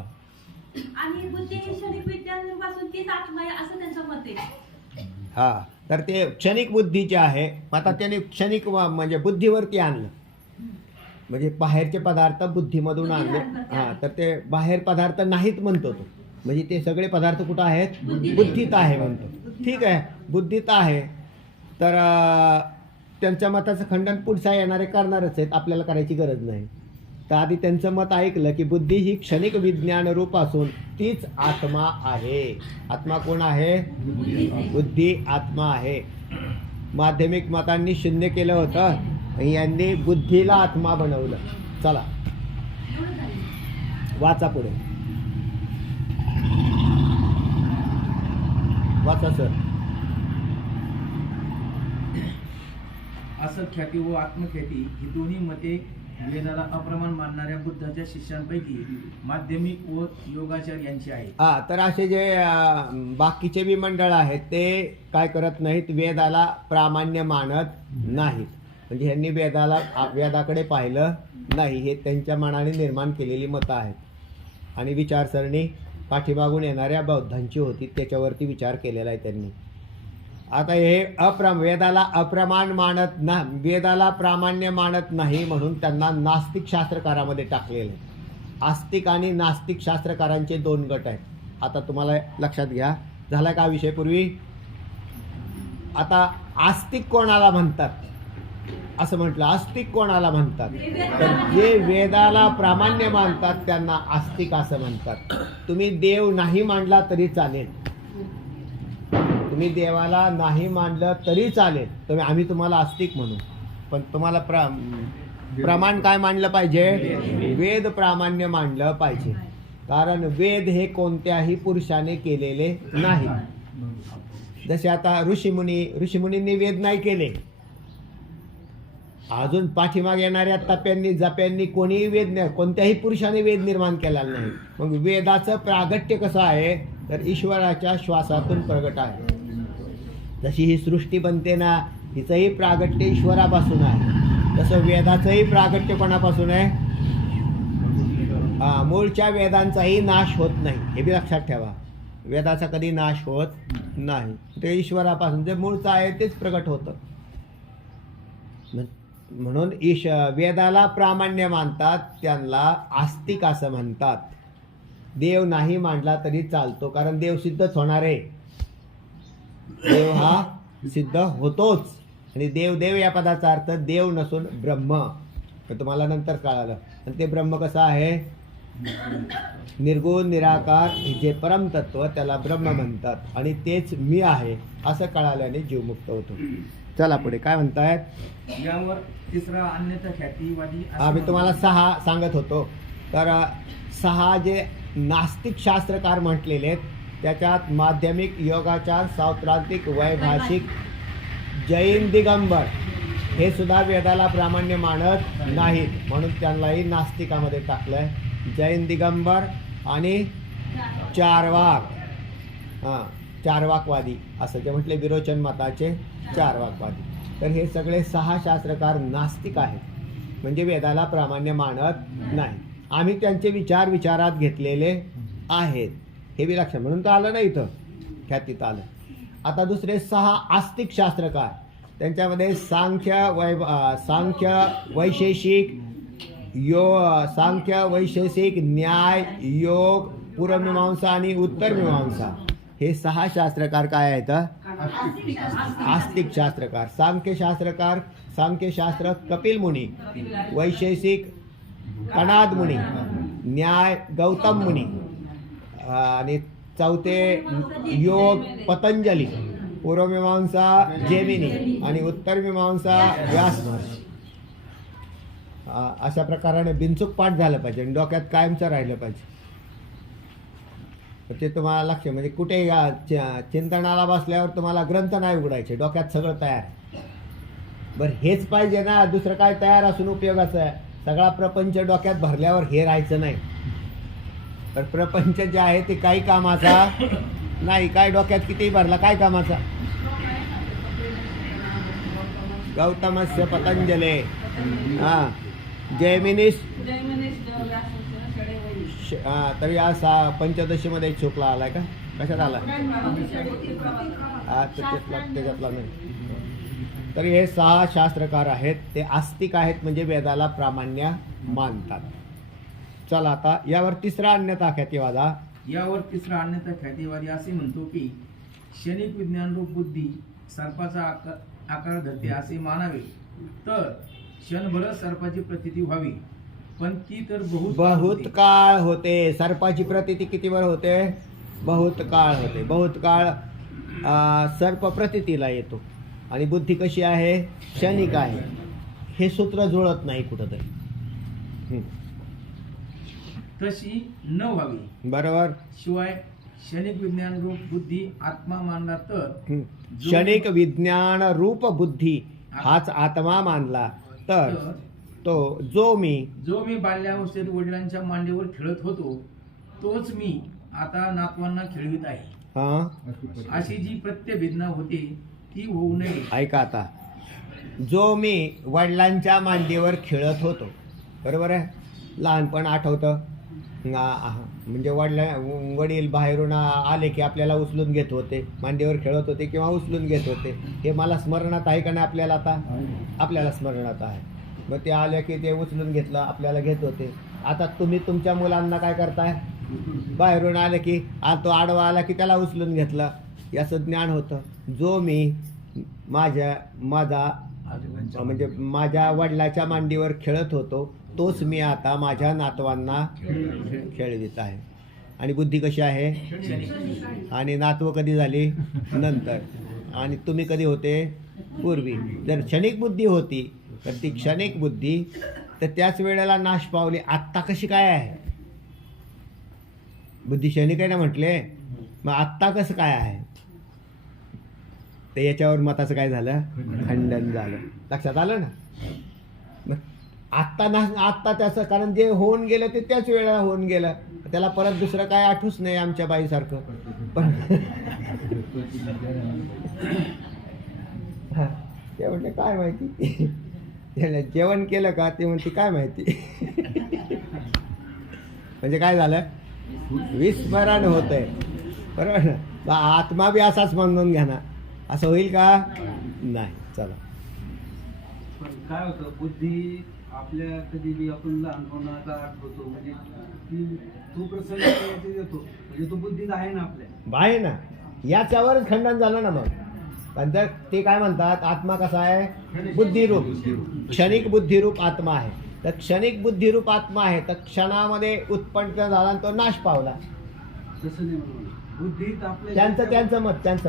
आणि बुद्धी ही क्षणिक विज्ञानापासून तीच आत्मा आहे असं त्यांचं मत आहे. हा, तर ते क्षणिक बुद्धीचे आहे. आता त्याने क्षणिक म्हणजे बुद्धीवरती आणलं, म्हणजे बाहेरचे पदार्थ बुद्धीमधून आणले. हा, तर ते बाहेर पदार्थ नाहीत म्हणतो तो. म्हणजे ते सगळे पदार्थ कुठं आहेत? बुद्धीत आहे म्हणतो. ठीक आहे, बुद्धीत आहे. तर त्यांच्या मताचं खंडन पुढचा येणारे करणारच आहेत, आपल्याला करायची गरज नाही. तर आधी त्यांचं मत ऐकलं की बुद्धी ही क्षणिक विज्ञान रूप असून तीच आत्मा आहे. आत्मा कोण आहे? बुद्धी आत्मा आहे. माध्यमिक मतांनी शून्य केलं होतं आणि यांनी बुद्धीला आत्मा बनवलं. चला वाचा पुढे, वाचा सर. असख्याती व आत्मख्याती ही दोन्ही मते वेदाला अप्रमाण मानणाऱ्या बुद्धाच्या शिष्यांपैकी माध्यमिक व योगाचार्य यांची आहेत. हा, तर असे जे बाकीचे बी मंडळ आहेत ते काय करत नाहीत, वेदाला प्रामाण्य मानत नाहीत. म्हणजे ह्यांनी वेदाकडे पाहिलं नाही, हे त्यांच्या मनाने निर्माण केलेली मतं आहेत. आणि विचारसरणी पाठीमागून येणाऱ्या बौद्धांची होती, त्याच्यावरती विचार केलेला आहे त्यांनी. आता हे वेदाला अप्रमाण मानत ना, वेदाला प्रामाण्य मानत नाही म्हणून त्यांना नास्तिक शास्त्रकारामध्ये टाकलेलं आहे. आस्तिक आणि नास्तिक शास्त्रकारांचे 2 गट आहेत. आता तुम्हाला लक्षात घ्या, झाला का विषय पूर्वी. आता आस्तिक कोणाला म्हणतात असं म्हटलं, आस्तिक कोणाला म्हणतात, तर जे वेदाला प्रामाण्य मानतात त्यांना आस्तिक असं म्हणतात. तुम्ही देव नाही मानला तरी चालेल, तुम्ही देवाला नाही मानलं तरी चालेल, आम्ही तुम्हाला आस्तिक म्हणू, पण तुम्हाला प्रमाण काय मानलं पाहिजे? वेद प्रामाण्य मानलं पाहिजे. कारण वेद हे कोणत्याही पुरुषाने केलेले नाही. जसे आता ऋषीमुनींनी वेद नाही केले, अजून पाठीमागे येणाऱ्या तप्यांनी जप्यांनी कोणीही वेद नाही, कोणत्याही पुरुषाने वेद निर्माण केलेला नाही. मग वेदाचं प्रागट्य कसं आहे, तर ईश्वराच्या श्वासातून प्रगट आहे. जशी ही सृष्टी बनते ना, हिचंही प्रागट्य ईश्वरापासून आहे, तसं वेदाचंही प्रागट्य कोणापासून आहे? मूळच्या वेदांचाही नाश होत नाही, हे बी लक्षात ठेवा. वेदाचा कधी नाश होत नाही, ते ईश्वरापासून जे मूळचं आहे तेच प्रगट होतं. म्हणून वेदाला प्रामाण्य मानतात त्यांना आस्तिक असं म्हणतात. देव नाही मानला तरी चालतो, कारण देव सिद्धच होणार आहे. देव हा सिद्ध होतोच. आणि देव या पदाचा अर्थ देव नसून ब्रह्म, तर तुम्हाला नंतर कळालं. आणि ते ब्रह्म कसं आहे? निर्गुण निराकार हे जे परमतत्व त्याला ब्रह्म म्हणतात, आणि तेच मी आहे असं कळाल्याने जीव मुक्त होतो. चला पुढे काय म्हणतायत. यावर तिसरा अन्यथा ख्यातीवादी मी तुम्हाला 6 सांगत होतो. तर 6 जे नास्तिक शास्त्रकार म्हटलेले आहेत त्याच्यात माध्यमिक, योगाचार, साौत्रांतिक, वैभाषिक, जैन, दिगंबर हे सुद्धा वेदाला प्रामाण्य मानत नाहीत, म्हणून त्यांनाही नास्तिकामध्ये टाकलंय. जैन, दिगंबर आणि चार्वाक, चार्वाकवादी असं जे म्हटले, विरोचन मताचे चार्वाकवादी. तर हे सगळे 6 शास्त्रकार नास्तिक आहेत, म्हणजे वेदाला प्रामाण्य मानत नाही. आम्ही त्यांचे विचारात घेतलेले आहेत, हे बी लक्षात, म्हणून तर आलं नाही इथं, ख्यातीत आलं. आता दुसरे 6 आस्तिक शास्त्रकार, त्यांच्यामध्ये सांख्य, वैशेषिक, सांख्य, वैशेषिक, न्याय, योग, पूर्वमीमांसा आणि उत्तरमीमांसा हे 6 शास्त्रकार काय आहेत? आस्तिक शास्त्रकार. सांख्यशास्त्र कपिल मुनी, वैशेषिक कणाद मुनी, न्याय गौतम मुनी, आणि चौथे योग पतंजली, पूर्वमीमांसा जेमिनी आणि उत्तरमीमांसा व्यास महर्षी. अशा प्रकाराने बिनचूक पाठ झालं पाहिजे आणि डोक्यात कायमचं राहिलं पाहिजे. ते तुम्हाला लक्ष, म्हणजे कुठे चिंतनाला बसल्यावर तुम्हाला ग्रंथ नाही उघडायचे, डोक्यात सगळं तयार. बरं हेच पाहिजे ना, दुसरं काय तयार असून उपयोगाचं आहे? सगळा प्रपंच डोक्यात भरल्यावर हे राहायचं नाही. तर प्रपंच जे आहे ते काही कामाचा नाही. काय डोक्यात कितीही भरला काय कामाचा? गौतमस्य पतंजले, जैमिनिस, तर या 15दशीमध्ये चुकला आलाय का? कशात आला? त्याच्यातला नाही. तर हे 6 शास्त्रकार आहेत, ते आस्तिक आहेत, म्हणजे वेदाला प्रामाण्य मानतात. चला आता यावर तिसरा अन्यथा ख्यातीवादी असे म्हणतो की क्षणिक विज्ञान रूप बुद्धी सर्पाचा आकार धरते असे मानावे, तर क्षणभर सर्पाची प्रतीती व्हावी. पण ती तर बहुत बहुत काळ होते. सर्पाची प्रतीती कितीवर होते? बहुत काळ होते. बहुत काळ सर्प प्रतीतीला येतो. आणि बुद्धी कशी आहे? क्षणिक आहे. हे सूत्र जुळत नाही कुठंतरी. तशी न व्हावी. बरोबर. शिवाय क्षणिक विज्ञान रूप बुद्धी आत्मा मानला तर क्षणिक विज्ञान रूप बुद्धी हाच आत्मा मानला तर तो जो मी बाल्यावस्थेत वडिलांच्या मांडीवर खेळत होतो तोच मी आता नातवांना खेळवित आहे. हा, अशी जी प्रत्यभिज्ञा होते ती होऊ नये. ऐका आता. जो मी वडिलांच्या मांडीवर खेळत होतो, बरोबर आहे. लहानपण आठवतं. म्हणजे वडील बाहेरून आले की आपल्याला उचलून घेत होते, मांडीवर खेळत होते किंवा उचलून घेत होते. हे मला स्मरणात आहे का नाही आपल्याला? आता आपल्याला स्मरणात आहे. मग ते आले की ते उचलून घेतलं, आपल्याला घेत होते. आता तुम्ही तुमच्या मुलांना काय करताय? बाहेरून आले की तो आडवा आला की त्याला उचलून घेतलं. याचं ज्ञान होतं. जो मी म्हणजे माझ्या वडिलाच्या मांडीवर खेळत होतो तोच मी आता माझ्या नातवांना खेळवित आहे. आणि बुद्धी कशी आहे? आणि नातवं कधी झाली? नंतर. आणि तुम्ही कधी होते? पूर्वी. जर क्षणिक बुद्धी होती तर ती क्षणिक बुद्धी तर त्याच वेळेला नाश पावली. आत्ता कशी काय आहे? बुद्धी क्षणिक आहे ना म्हटले, मग आत्ता कसं काय आहे? तर याच्यावर मताचं काय झालं? खंडन झालं. लक्षात आलं ना? मग आत्ता त्याचं, कारण जे होऊन गेलं ते त्याच वेळेला होऊन गेलं. त्याला परत दुसरं काय आठवूच नाही आमच्या बाईसारखं. पण ते म्हटले काय माहिती, त्याला जेवण केलं का? ते म्हणते काय माहिती. म्हणजे काय झालं? विस्मरण होतंय. बरोबर ना? आत्मा बी असाच म्हणून घ्या ना. असं होईल का? नाही. चला. पण काय होतं, बुद्धी आपल्या कधी बी आपण लहानपणाचा आठवतो, म्हणजे तो प्रसंग येतो, म्हणजे तो बुद्धीच आहे ना आपल्या. आहे ना. याच्यावरच खंडन झालं ना. मग नंतर ते काय म्हणतात? आत्मा कसा आहे? बुद्धिरूप. क्षणिक बुद्धिरूप आत्मा आहे. तर क्षणिक बुद्धिरूप आत्मा आहे तर क्षणामध्ये उत्पन्न झाला आणि तो नाश पावला. तसं नाही म्हणून बुद्धीत आपल्या त्यांचं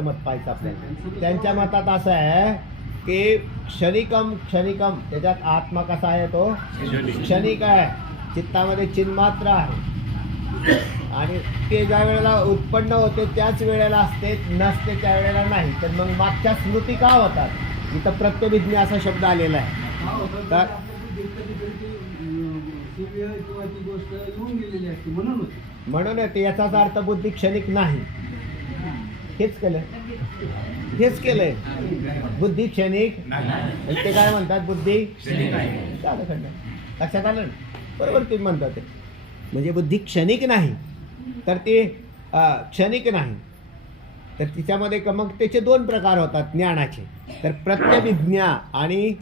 मत पाहिजे आपल्याला. त्यांच्या मतात असं आहे की क्षणिकम त्याच्यात आत्मा कसा आहे? तो क्षणिक आहे. चित्तामध्ये चिन्मात्र आहे. आणि ते ज्या वेळेला उत्पन्न होते त्याच वेळेला असते, नसते त्या वेळेला नाही. तर मग मागच्या स्मृती का होतात? इथं प्रत्यभिज्ञा असा शब्द आलेला आहे. तर किंवा ती गोष्ट येऊन गेलेली असते म्हणून येते. याचाच अर्थ बुद्धी क्षणिक नाही. हेच केलंय. बुद्धी क्षणिक. ते काय म्हणतात? बुद्धी लक्षात आलं? बरोबर तुम्ही म्हणता ते. म्हणजे बुद्धी क्षणिक नाही तर ते क्षणिक नाही. तर तिच्यामध्ये मग त्याचे दोन प्रकार होतात ज्ञानाचे. तर प्रत्यभिज्ञा आणि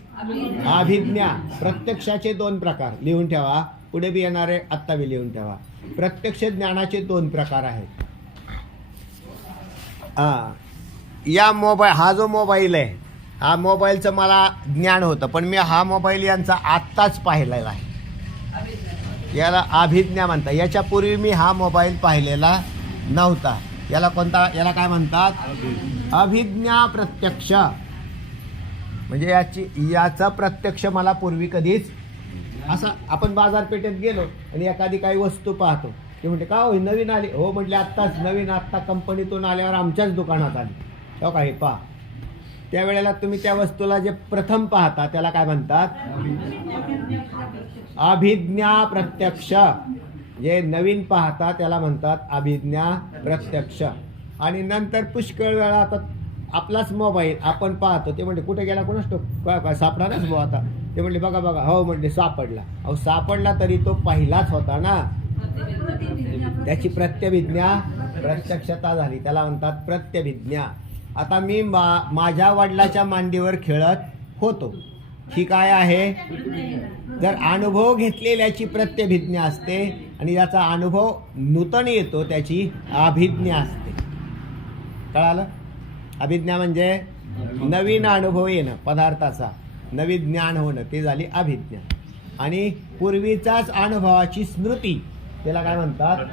अभिज्ञा. प्रत्यक्षाचे दोन प्रकार लिहून ठेवा. पुढे बी येणारे आत्ता बी लिहून ठेवा. प्रत्यक्ष ज्ञानाचे दोन प्रकार आहेत. हा जो मोबाईल आहे, हा मोबाईलचं मला ज्ञान होतं, पण मी हा मोबाईल यांचा आत्ताच पाहिलेला आहे. याला अभिज्ञा म्हणतात. याच्यापूर्वी मी हा मोबाईल पाहिलेला नव्हता. याला काय म्हणतात? अभिज्ञा प्रत्यक्ष. म्हणजे याचा प्रत्यक्ष मला पूर्वी कधीच. असं आपण बाजारपेठेत गेलो आणि एखादी काही वस्तू पाहतो, ते म्हणते का हो नवीन आली? हो म्हटले आत्ताच नवीन, आत्ता कंपनीतून आल्यावर आमच्याच दुकानात आली. हो का? हे पहा. त्यावेळेला तुम्ही त्या वस्तूला जे प्रथम पाहता त्याला काय म्हणतात? अभिज्ञा प्रत्यक्ष. जे नवीन पाहता त्याला म्हणतात अभिज्ञा प्रत्यक्ष. आणि नंतर पुष्कळ वेळा आता आपलाच मोबाईल आपण पाहतो, ते म्हणते कुठे गेला कोणाच तो काय सापडानाच भाऊ आता. ते म्हणले बघा. हो म्हणले सापडला. अहो सापडला तरी तो पहिलाच होता ना. त्याची प्रत्यभिज्ञा प्रत्यक्षता झाली. त्याला म्हणतात प्रत्यभिज्ञा. आता मी माझ्या वडिलाच्या मांडीवर खेळत होतो, ही काय आहे? जर अनुभव घेतलेल्याची प्रत्यभिज्ञा असते आणि याचा अनुभव नूतन येतो त्याची अभिज्ञा असते. कळालं? अभिज्ञा म्हणजे नवीन अनुभव येणं, पदार्थाचा नवीन ज्ञान होणं, ते झाली अभिज्ञा. आणि पूर्वीचाच अनुभवाची स्मृती, त्याला काय म्हणतात?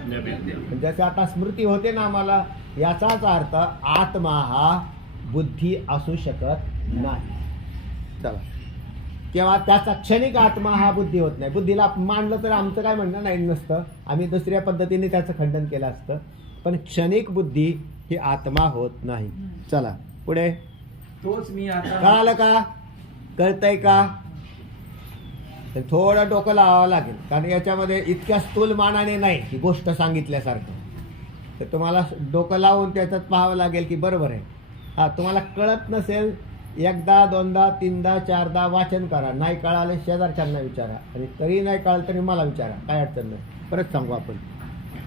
जसं आता स्मृती होते ना आम्हाला, याचाच अर्थ आत्मा हा बुद्धी असू शकत नाही. चला, किंवा त्याचा क्षणिक आत्मा हा बुद्धी होत नाही. बुद्धीला मांडलं तर आमचं काय म्हणणं नाही नसतं, आम्ही दुसऱ्या पद्धतीने त्याचं खंडन केलं असतं. पण क्षणिक बुद्धी ही आत्मा होत नाही. चला पुढे. तोच मी आता कळालं का? कळतंय का? तर थोडं डोकं लावावं लागेल, कारण याच्यामध्ये इतक्या स्थूल मानाने नाही ही गोष्ट सांगितल्यासारखं. तर तुम्हाला डोकं लावून त्याच्यात पाहावं लागेल की बरोबर आहे. हा, तुम्हाला कळत नसेल, एकदा दोनदा तीनदा चारदा वाचन करा. नाही कळाले शेजारच्यांना विचारा, आणि तरी नाही कळलं तरी मला विचारा, काय अडचण नाही. परत सांगू आपण,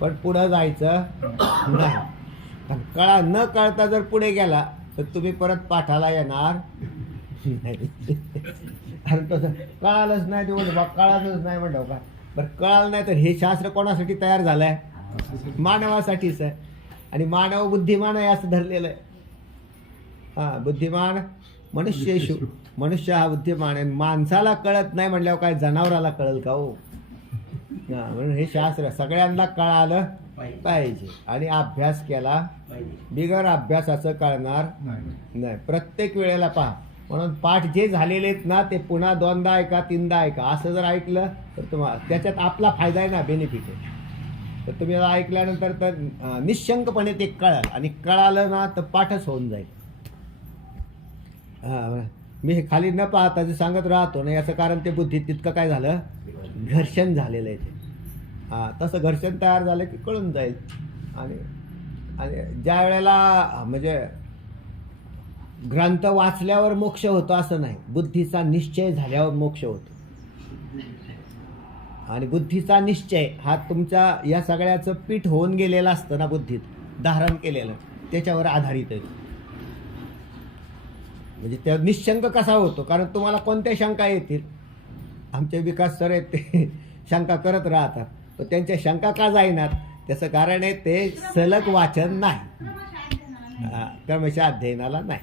पण पुढं जायचं नाही. कारण न कळता जर पुढे गेला तर तुम्ही परत पाठाला येणार नाही. कारण तसं कळालंच नाही तेवढं बा, कळालंच नाही म्हणलं का. बरं कळालं नाही तर हे शास्त्र कोणासाठी तयार झालं आहे? मानवासाठीच आहे. आणि मानव बुद्धिमान आहे असं धरलेलं आहे. हां, बुद्धिमान मनुष्येषु, मनुष्य हा बुद्धिमान आहे. माणसाला कळत नाही म्हणल्यावर काय जनावराला कळल का हो? हां, म्हणून हे शास्त्र सगळ्यांना कळालं पाहिजे. आणि अभ्यास केला बिगर अभ्यासाचं कळणार नाही. प्रत्येक वेळेला पहा, म्हणून पाठ जे झालेले आहेत ना ते पुन्हा दोनदा ऐका तीनदा ऐका. असं जर ऐकलं तर तुम्हाला त्याच्यात आपला फायदा आहे ना, बेनिफिट आहे. तर तुम्ही ऐकल्यानंतर तर निशंकपणे ते कळाल, आणि कळालं ना तर पाठच होऊन जाईल. हां, मी हे खाली न पाहता जे सांगत राहतो ना, याचं कारण ते बुद्धीत तितकं काय झालं, घर्षण झालेलं आहे ते. हां, तसं घर्षण तयार झालं की कळून जाईल. आणि ज्या वेळेला म्हणजे ग्रंथ वाचल्यावर मोक्ष होतो असं नाही, बुद्धीचा निश्चय झाल्यावर मोक्ष होतो. आणि बुद्धीचा निश्चय हा तुमच्या या सगळ्याचं पीठ होऊन गेलेलं असतं ना, बुद्धीत धारण केलेलं, त्याच्यावर आधारित आहे. म्हणजे त्या निशंक कसा होतो, कारण तुम्हाला कोणत्या शंका येतील. आमचे विकास सर आहेत ते शंका करत राहतात, पण त्यांच्या शंका का जाईनात? त्याचं कारण आहे ते सलग वाचन नाही, क्रमशः अध्ययनाला नाही.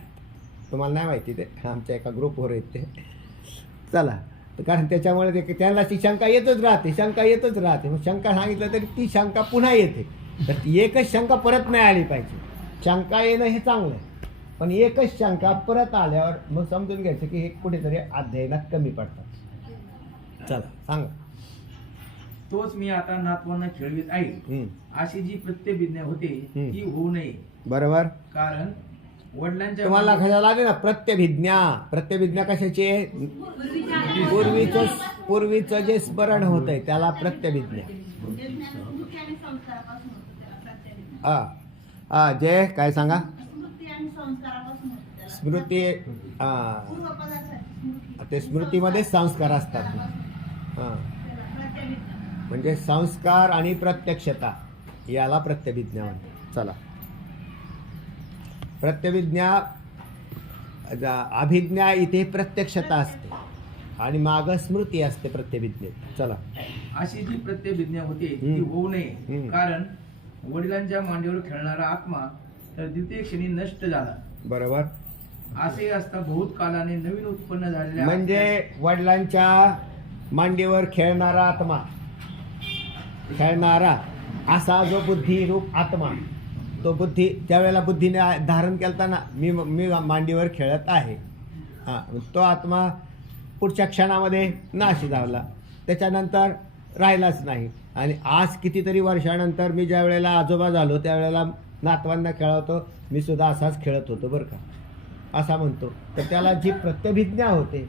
तुम्हाला नाही माहिती ते, आमच्या एका ग्रुपवर आहेत ते. चला, कारण त्याच्यामुळे ते त्यांना ती शंका येतच राहते, शंका येतच राहते. मग शंका सांगितलं तरी ती शंका पुन्हा येते. तर ती एकच शंका परत नाही आली पाहिजे. शंका येणं हे चांगलं आहे, पण एकच शंका परत आल्यावर मग समजून घ्यायचं की हे कुठेतरी अध्ययनात कमी पडतात. चला सांगा. तोच मी आता नातवांना खेळवीत आहे, अशी जी प्रत्यभिज्ञा होते ती होऊ नये. बरोबर. कारण वडिलांच्या तुम्हाला लक्षात आले ना, प्रत्यभिज्ञा. प्रत्यभिज्ञा कशाची आहे? पूर्वीचं जे स्मरण होत आहे त्याला प्रत्यभिज्ञा. हा, जे काय सांगा? स्मृती. ते स्मृतीमध्ये संस्कार असतात. हां, म्हणजे संस्कार आणि प्रत्यक्षता याला प्रत्यभिज्ञा म्हणतात. चला, प्रत्यभिज्ञा, अभिज्ञा इथे प्रत्यक्षता असते आणि मागं स्मृती असते प्रत्यभिज्ञेत. चला, अशी जी प्रत्यभिज्ञा होते ती होऊ नये. कारण वडिलांच्या मांडीवर खेळणारा आत्मा तर द्वितीय क्षणी नष्ट झाला. बरोबर. असे असता बहुत कालाने नवीन उत्पन्न झालेल्या म्हणजे वडिलांच्या मांडीवर खेळणारा आत्मा, खेळणारा असा जो बुद्धिरूप आत्मा, तो बुद्धी त्यावेळेला बुद्धीने धारण केलताना मी मांडीवर खेळत आहे, हां, तो आत्मा पुढच्या क्षणामध्ये नाश झाला, त्याच्यानंतर राहिलाच नाही. आणि आज कितीतरी वर्षानंतर मी ज्या वेळेला आजोबा झालो त्यावेळेला नातवांना खेळवतो, मी सुद्धा असाच खेळत होतो बरं का, असा म्हणतो. तर त्याला जी प्रत्यभिज्ञा होते,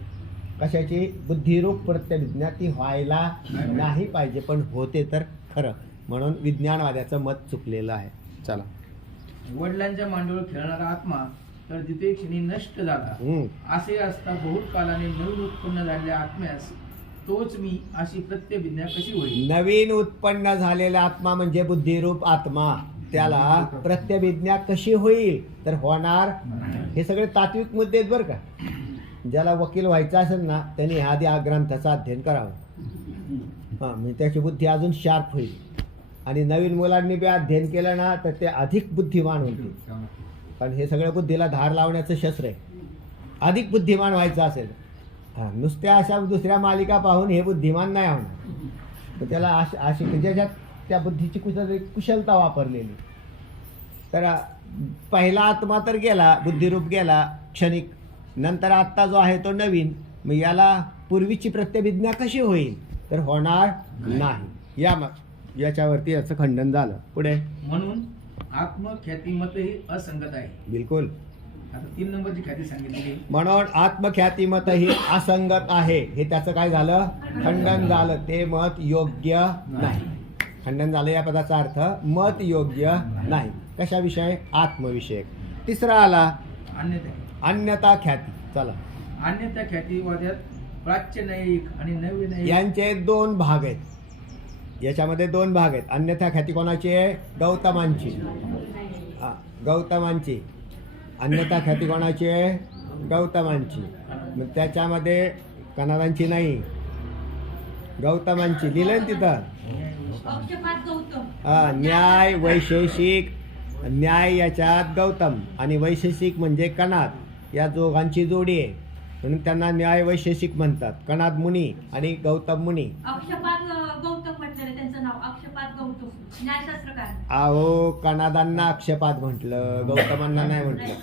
कशाची? बुद्धिरूप प्रत्यभिज्ञा, ती व्हायला नाही पाहिजे, पण होते तर खरं. म्हणून विज्ञानवाद्याचं मत चुकलेलं आहे. चला, वडिलांच्या मांडीवर खेळणारा आत्मा तर द्वितीय क्षणी नष्ट झाला. असे असता बहुत कालाने नवीन उत्पन्न झालेल्या आत्म्यास तोच मी अशी प्रत्यभिज्ञा कशी होईल? नवीन उत्पन्न झालेला आत्मा म्हणजे बुद्धिरूप आत्मा, त्याला प्रत्यभिज्ञा कशी होईल? तर होणार. हे सगळे तात्विक मुद्दे आहेत बरं का. ज्याला वकील व्हायचं असेल ना त्यांनी आधी या ग्रंथाचं अध्ययन करावं. हां, म्हणजे त्याची बुद्धी अजून शार्प होईल. आणि नवीन मुलांनी बी अध्ययन केलं ना तर ते अधिक बुद्धिमान होतील. कारण हे सगळं बुद्धीला धार लावण्याचं शस्त्र आहे. अधिक बुद्धिमान व्हायचं असेल नुसत्या अशा दुसऱ्या मालिका पाहून हे बुद्धिमान नाही होणार. तर त्याला अशी ज्याच्यात त्या बुद्धीची कुशलता वापरलेली. तर पहिला आत्मा तर गेला, बुद्धिरूप गेला क्षणिक. नंतर आत्ता जो आहे तो नवीन. मग याला पूर्वीची प्रत्यभिज्ञा कशी होईल? तर होणार नाही. याच्यावरती याचं खंडन झालं. पुढे म्हणून आत्मख्यातिमतही असंगत आहे. बिलकुल. आता 3 नंबरची ख्याती सांगितली. म्हणून आत्मख्यातिमत ही असंगत आहे. हे त्याचं काय झालं? खंडन झालं. ते मत योग्य नाही. खंडन झालं या पदाचा अर्थ मत योग्य नाही. कशाविषयी? आत्मविषयक. तिसरा आला अन्यथा ख्याती. चला, अन्यथा ख्यातीवाद्यात प्राच्य नैयिक आणि नव्य नैयिक यांचे 2 भाग आहेत. याच्यामध्ये 2 भाग आहेत. अन्यथा ख्याती कोणाची आहे? गौतमांची. गौतमांची. अन्यथा ख्याती कोणाची आहे? गौतमांची. मग त्याच्यामध्ये कनादांची नाही, गौतमांची. लिहिलं ना तिथं. पक्षपात गौतम. न्याय वैशेषिक. न्याय याच्यात गौतम आणि वैशेषिक म्हणजे कनाद. या दोघांची जोडी आहे म्हणून त्यांना न्याय वैशेषिक म्हणतात. कनाद मुनी आणि गौतम मुनी. अक्षपात गौतम म्हटलेलं त्यांचं नाव. अक्षपात गौतम न्यायशास्त्रकार. अहो, कनादांना अक्षपात म्हटलं, गौतमांना नाही म्हटलं.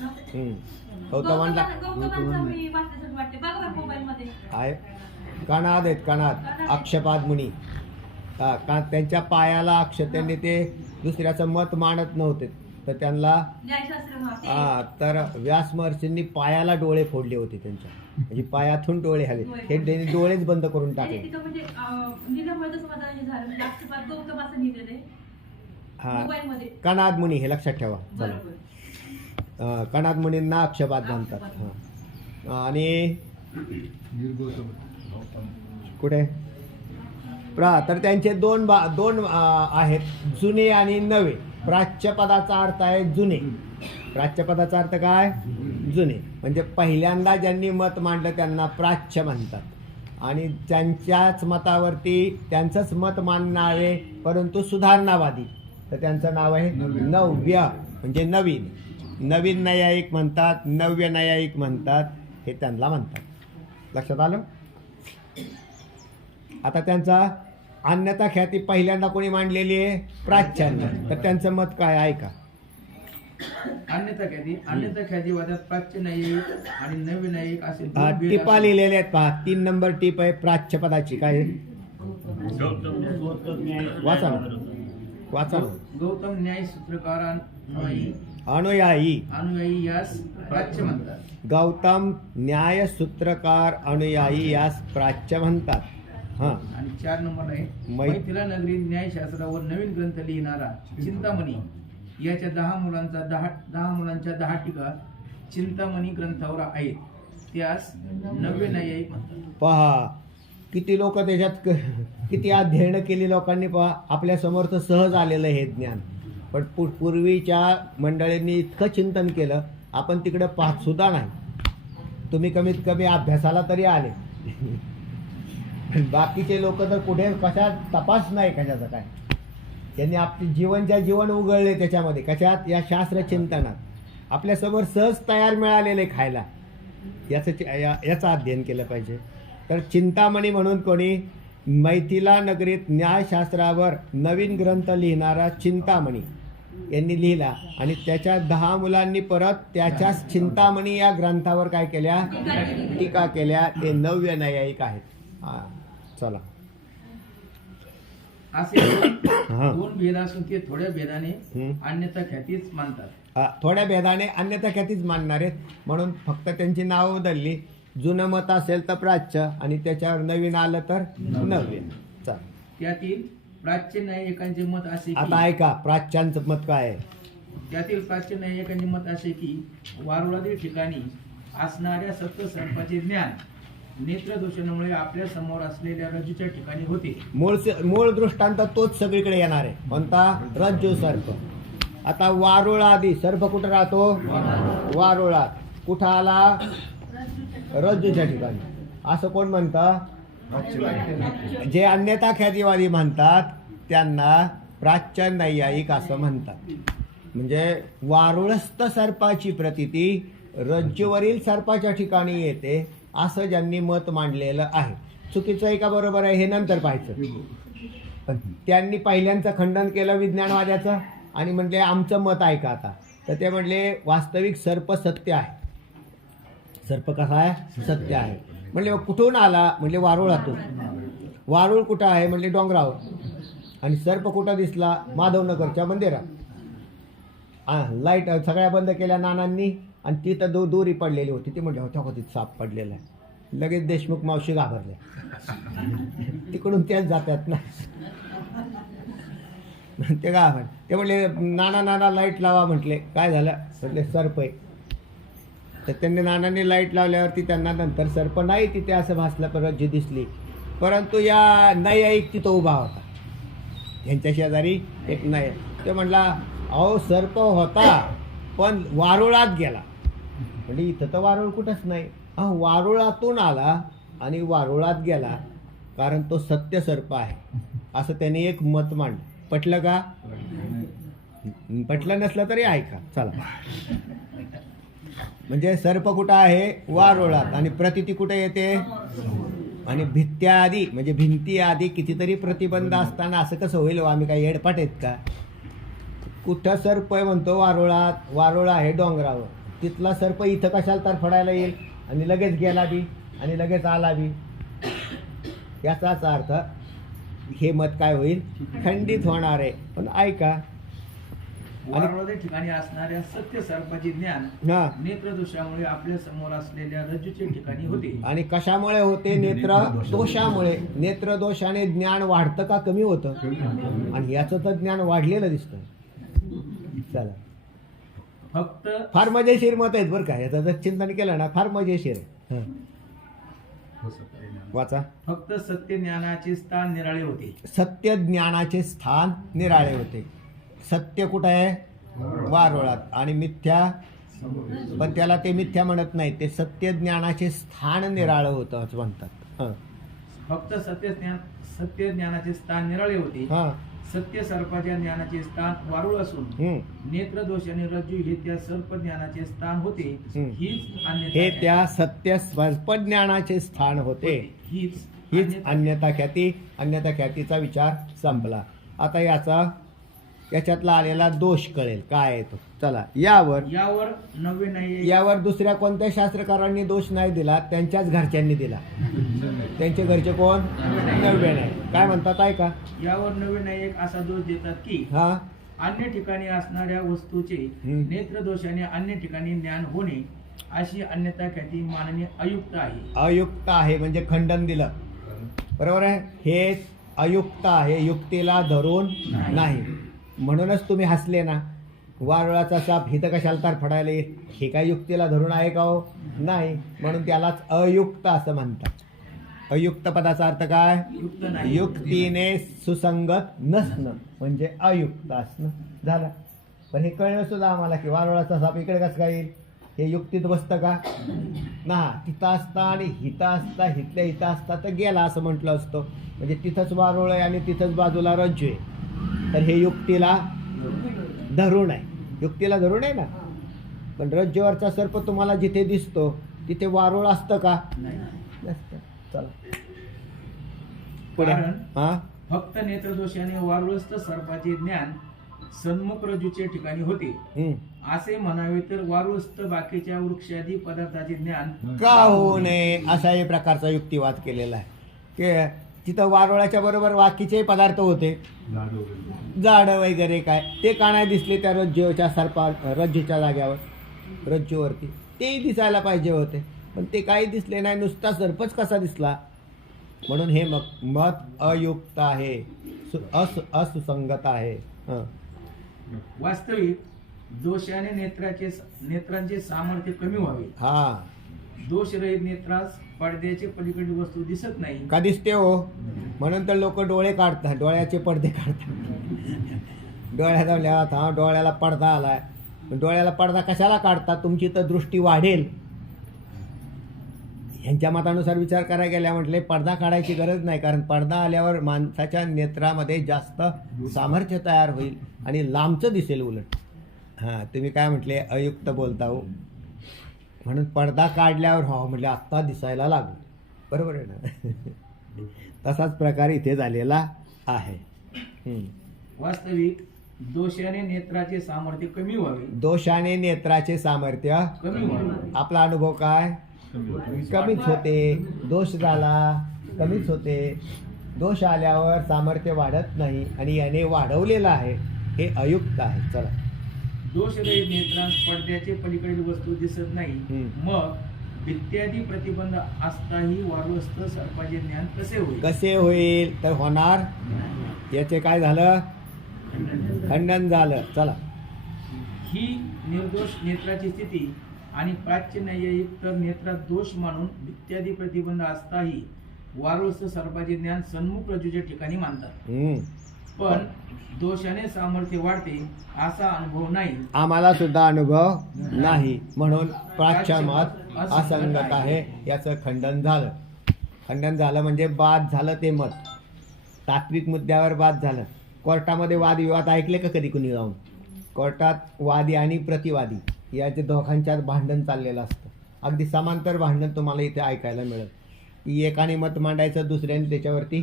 गौतमांना गौतमांचं मी वाचल्याचं वाटते. बघा बरं मोबाईल मध्ये आहे. कनाद आहेत, कनाद. अक्षपाद मुनी. त्यांच्या पायाला अक्ष. त्यांनी ते दुसऱ्याचं मत मानत नव्हते तर त्यांना तर व्यास महर्षींनी पायाला डोळे फोडले होते त्यांच्या. म्हणजे पायातून डोळे हवे. हे डोळेच बंद करून टाकले. कनाद मुनी हे लक्षात ठेवा. चला, कनाद मुनींना अक्षपात म्हणतात. आणि कुठे तर त्यांचे 2 आहेत, जुने आणि नवे. प्राच्य पदाचा अर्थ आहे जुने. प्राच्य पदाचा अर्थ काय? जुने. म्हणजे पहिल्यांदा ज्यांनी मत मांडलं त्यांना प्राच्य म्हणतात. आणि त्यांच्याच मतावरती त्यांचंच मत मानणारे परंतु सुधारणावादी, तर त्यांचं नाव आहे नव्य. म्हणजे नवीन. नवीन न्यायिक म्हणतात, नव्य न्यायिक म्हणतात. हे त्यांना म्हणतात. लक्षात आलं? आता त्यांचा अन्यथा ख्याती पहिल्यांदा कोणी मांडलेली आहे? प्राच्यांना. तर त्यांचं मत काय ऐका. अन्यथा ख्यातीवादात प्राच्य नैयिक आणि नव्य नैयिक असे टिपा लिहिलेले आहेत पहा. 3 नंबर टीप आहे प्राच्य पदाची. काय वाचा वाचा. गौतम न्याय सूत्रकार अनुयायी यास प्राच्य म्हणतात. गौतम न्याय सूत्रकार अनुयायी यास प्राच्य म्हणतात. आणि 4 नंबर आहे मैथिला नगरी न्यायशास्त्रावर नवीन ग्रंथ लिहिणारा चिंतामणी याच्या 10 मुलांच्या 10 टीका चिंतामणी ग्रंथावर आहेत. त्यास नव्य न्यायिक म्हणतात. पहा किती लोक त्याच्यात किती अध्ययन केली लोकांनी. पहा आपल्या समोर तर सहज आलेलं हे ज्ञान. पण पूर्वीच्या मंडळींनी इतकं चिंतन केलं, आपण तिकडे पाहत सुद्धा नाही. तुम्ही कमीत कमी अभ्यासाला तरी आले. बाकीचे लोक तर कुठे कशात तपास नाही कशाचं काय. त्यांनी आपली जीवन उघडले त्याच्यामध्ये. कशात? या शास्त्र चिंतनात. आपल्यासमोर सहज तयार मिळालेले खायला. याचं अध्ययन केलं पाहिजे. तर चिंतामणी म्हणून कोणी? मैथिला नगरीत न्यायशास्त्रावर नवीन ग्रंथ लिहिणारा चिंतामणी यांनी लिहिला. आणि त्याच्या 10 मुलांनी परत त्याच्याच चिंतामणी या ग्रंथावर काय केल्या? टीका केल्या. ते नव्य न्यायिक आहेत. चला, असे 2 भेद असून ते थोड्या भेदाने अन्यथा ख्यातीच मानतात. थोड्या भेदाने अन्यथा ख्यातीच मानणार आहेत. म्हणून फक्त त्यांची नावं बदलली. जुनं मत असेल तर प्राच्य आणि त्याच्यावर नवीन आलं तर नव्य. चल, त्यातील प्राच्य न्यायिकांचे मत असे की, आता ऐका प्राच्यांचं मत काय आहे. त्यातील प्राच्य न्यायिकांचे मत असे की वारुळादी ठिकाणी असणाऱ्या सप्तसर्पाचे ज्ञान नेत्रदूषणामुळे आपल्या समोर असलेल्या रज्जूच्या ठिकाणी होते. मूळ दृष्टांत तोच सगळीकडे येणार आहे. कोणता? रज्जू सर्प. आता वारुळ आदी सर्प कुठं राहतो? वारुळात. कुठं आला? रज्जूच्या ठिकाणी. असं कोण म्हणतं? जे अन्यथा ख्यातीवादी म्हणतात त्यांना प्राच्य नैयायिक असं म्हणतात. म्हणजे वारुळस्थ सर्पाची प्रतीती रज्जूवरील सर्पाच्या ठिकाणी येते असं ज्यांनी मत मांडलेलं आहे. चुकीचं आहे का बरोबर आहे हे नंतर पाहायचं. पण त्यांनी पहिल्यांचं खंडन केलं विज्ञानवाद्याचं आणि म्हणले आमचं मत आहे का आता, तर ते म्हणले वास्तविक सर्प सत्य आहे. सर्प कसा आहे? सत्य आहे. म्हणले कुठून आला? म्हणले वारुळातून. वारुळ कुठं आहे? म्हणले डोंगरावर. आणि सर्प कुठं दिसला? माधवनगरच्या मंदिरात. लाईट सगळ्या बंद केल्या नानांनी आणि तिथं दोरी पडलेली होती. ती म्हणले होत्या तिथं साप पडलेला आहे. लगेच देशमुख मावशी घाबरल्या. तिकडून त्याच जातात ना ते का ते म्हणले नाना लाईट लावा. म्हटले काय झालं? म्हटले सर्प आहे. तर त्यांनी नानांनी लाईट लावल्यावरती त्यांना नंतर सर्प नाही तिथे असं भासलं, परत जी दिसली. परंतु या नैयायिक तिथं उभा होता. त्यांच्या शेजारी एक नय. ते म्हणला अहो सर्प होता पण वारुळात गेला. म्हणजे इथं तर वारुळ कुठंच नाही. वारुळातून आला आणि वारुळात गेला, कारण तो सत्य सर्प आहे असं त्यांनी एक मत मांडलं. पटलं का? पटलं नसलं तरी ऐका चला. म्हणजे सर्प कुठं आहे? वारुळात. आणि प्रतिती कुठे येते? आणि भित्त्या आधी म्हणजे भिंती आधी कितीतरी प्रतिबंध असताना असं कसं होईल? आम्ही काही हेडपाट आहेत का? कुठं सर्प आहे म्हणतो? वारुळात. वारुळ आहे डोंगरावर. तिथला सर्प इथं कशाला तर फडायला येईल आणि लगेच गेला बी आणि लगेच आला बी. याचाच अर्थ हे मत काय होईल? खंडित होणार आहे. पण ऐका, वारुळाच्या ठिकाणी असणाऱ्या सत्य सर्पाचे ज्ञान नेत्रदोषामुळे आपल्या समोर असलेल्या रज्जूच्या ठिकाणी होते. आणि कशामुळे होते? नेत्रदोषामुळे. नेत्रदोषाने ज्ञान वाढतं का कमी होतं? आणि याचं तर ज्ञान वाढलेलं दिसतं. चला, फक्त फार मजेशीर मत आहेत बरं का. याचं जर चिंतन केलं ना फार मजेशीर आहे. वाचा. फक्त सत्य ज्ञानाचे स्थान निराळे होते. सत्य ज्ञानाचे स्थान निराळे होते. सत्य कुठं आहे? वारुळात. आणि मिथ्या, पण त्याला ते मिथ्या म्हणत नाही, ते सत्य ज्ञानाचे स्थान निराळं होतं असं म्हणतात. फक्त सत्य ज्ञानाचे स्थान निराळे होते. सत्य सर्पाच्या ज्ञानाचे स्थान वारुळ असून नेत्रदोषाने रज्जू हे त्या सर्प ज्ञानाचे स्थान होते. हे त्या सत्य सर्प ज्ञानाचे स्थान होते. हीच अन्यथा ख्याती. अन्यथा ख्यातीचा विचार संपला. आता याच्यातला आलेला दोष कळेल काय आहे तो. चला, यावर दुसऱ्या कोणत्या शास्त्रकारांनी दोष नाही दिला, त्यांच्याच घरच्यांनी दिला. त्यांचे घरचे कोण? नव्य नाही. काय म्हणतात ऐका. यावर नवे नायक असा दोष देतात की अन्य ठिकाणी असणाऱ्या वस्तूचे नेत्रदोषाने अन्य ठिकाणी ज्ञान होणे अशी अन्यथा ख्याती मानणे अयुक्त आहे. अयुक्त आहे म्हणजे खंडन दिलं. बरोबर आहे. हे अयुक्त आहे, युक्तीला धरून नाही. म्हणूनच तुम्ही हसले ना. वारुळाचा साप हिथं कशाला तर फडायला येईल, हे काय युक्तीला धरून आहे का हो? नाही. म्हणून त्यालाच अयुक्त असं म्हणतात. अयुक्त पदाचा अर्थ काय? युक्तीने सुसंगत नसणं म्हणजे अयुक्त असणं झालं. पण हे कळलं सुद्धा आम्हाला की वारुळाचा साप इकडे कसं काय येईल? हे युक्तीत बसतं का? ना. तिथं असता आणि हिथं असता, हिथल्या हिथं असता तर गेला असं म्हटलं असतं. म्हणजे तिथंच वारुळ आहे आणि तिथंच बाजूला रज्जू आहे. तर हे युक्तीला धरून आहे. युक्तीला धरून आहे ना. पण रज्जूवरचा सर्प तुम्हाला जिथे दिसतो तिथे वारुळ असतं का? नसतं. चला पुढे. फक्त नेत्रदोषाने वारुळस्थ सर्पाचे ज्ञान सन्मुख रज्जूच्या ठिकाणी होते असे म्हणावे तर वारुळस्थ बाकीच्या वृक्षादी पदार्थाचे ज्ञान का होऊ नये असा एक प्रकारचा युक्तिवाद केलेला आहे. की तिथं वारुळाच्या बरोबर बाकीचे पदार्थ होते, झाडं वगैरे काय, ते का नाही दिसले त्या रज्जूच्या जाग्यावर, रज्जूवरती? तेही दिसायला पाहिजे होते, पण ते काही दिसले नाही. नुसता सर्पच कसा दिसला? म्हणून हे मत अयुक्त आहे, असुसंगत आहे. वास्तविक दोषाने नेत्रांचे सामर्थ्य कमी व्हावे. दोषरहित नेत्रास पडद्याचे पलीकडील वस्तू दिसत नाही का दिसते हो? म्हणून तर लोक डोळे काढतात, डोळ्याचे पडदे काढतात. डोळ्याला पडदा आलाय. डोळ्याला पडदा कशाला काढतात? तुमची तर दृष्टी वाढेल. ह्यांच्या मतानुसार विचार करायला गेल्या म्हटले पडदा काढायची गरज नाही, कारण पडदा आल्यावर माणसाच्या नेत्रामध्ये जास्त सामर्थ्य तयार होईल आणि लांबचं दिसेल उलट. तुम्ही काय म्हटले? अयुक्त बोलता हो. म्हणून पडदा काढल्यावर हो म्हणजे आत्ता दिसायला लागू. बरोबर आहे ना? तसाच प्रकार इथे झालेला आहे. वास्तविक दोषाने नेत्राचे सामर्थ्य कमी व्हावे. दोषाने नेत्राचे सामर्थ्य कमी व्हावे. आपला अनुभव काय? कमीच होते. दोष झाला कमीच होते. दोष आल्यावर सामर्थ्य वाढत नाही आणि याने वाढवलेलं आहे हे अयुक्त आहे. चला, दोषरहित नेत्रांस पडद्याचे पलीकडील वस्तू दिसत नाही. मग इत्यादी प्रतिबंध असताही वारुस्थ सर्पाचे ज्ञान कसे होईल? कसे होईल? तर होणार. याचे काय झालं? खंडन झालं. चला, ही निर्दोष नेत्राची स्थिती आणि प्राच्य न्यायिक तर नेत्रात दोष मानून इत्यादी प्रतिबंध असताही वारुस्थ सर्पाचे ज्ञान सन्मुख रज्जूच्या ठिकाणी मानतात. पण दोषाने सामर्थ्य वाढते असा अनुभव नाही. आम्हाला सुद्धा अनुभव नाही, म्हणून प्राच्य मत असंगत आहे. याचं खंडन झालं. खंडन झालं म्हणजे बाद झालं ते मत. तात्विक मुद्द्यावर बाद झालं. कोर्टामध्ये वादविवाद ऐकले का कधी कुणी जाऊन? कोर्टात वादी आणि प्रतिवादी याचे दोघांच्यात भांडण चाललेलं असतं. अगदी समांतर भांडण तुम्हाला इथे ऐकायला मिळेल. की एकाने मत मांडायचं, दुसऱ्याने त्याच्यावरती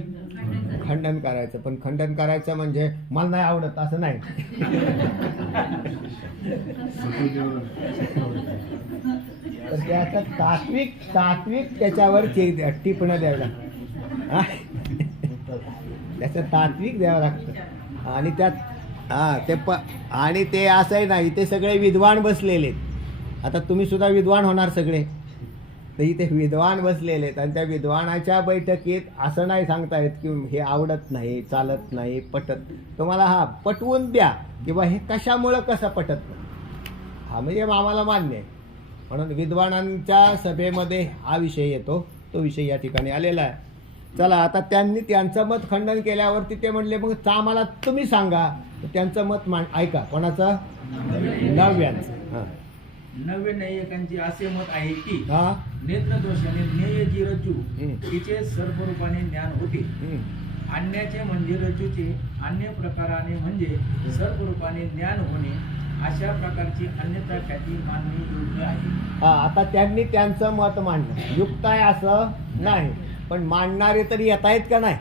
खंडन करायचं. पण खंडन करायचं म्हणजे मला नाही आवडत असं नाही. तर त्याचं तात्विक त्याच्यावर टिप्पण्या द्यावं लागतं. त्याचं तात्विक द्यावं लागतं. आणि त्यात आणि ते असंही नाही, ते सगळे विद्वान बसलेले. आता तुम्ही सुद्धा विद्वान होणार सगळे. तर इथे विद्वान बसलेले आहेत आणि त्या विद्वानाच्या बैठकीत असं नाही सांगता येत की हे आवडत नाही, चालत नाही, पटत. तुम्हाला पटवून द्या किंवा हे कशामुळं कसं पटत नाही हा म्हणजे आम्हाला मान्य आहे. म्हणून विद्वानांच्या सभेमध्ये हा विषय येतो. तो विषय या ठिकाणी आलेला आहे. चला, आता त्यांनी त्यांचं मत खंडन केल्यावरती ते म्हणले मग आम्हाला तुम्ही सांगा. त्यांचं मत ऐका. कोणाचं? नव्यांचं. नव्य न्यायिकांचे असे मत आहे की नेत्रदोषाने ज्ञेय जी रज्जू तिचे सर्वरूपाने ज्ञान होते. आणण्याचे म्हणजे रज्जूचे अन्य प्रकाराने म्हणजे सर्वरूपाने ज्ञान होणे अशा प्रकारची अन्यथा ख्याती मानणे योग्य आहे. आता त्यांनी त्यांचं मत मांडलं. युक्त आहे असं नाही, पण मांडणारे तरी येत आहेत का नाही?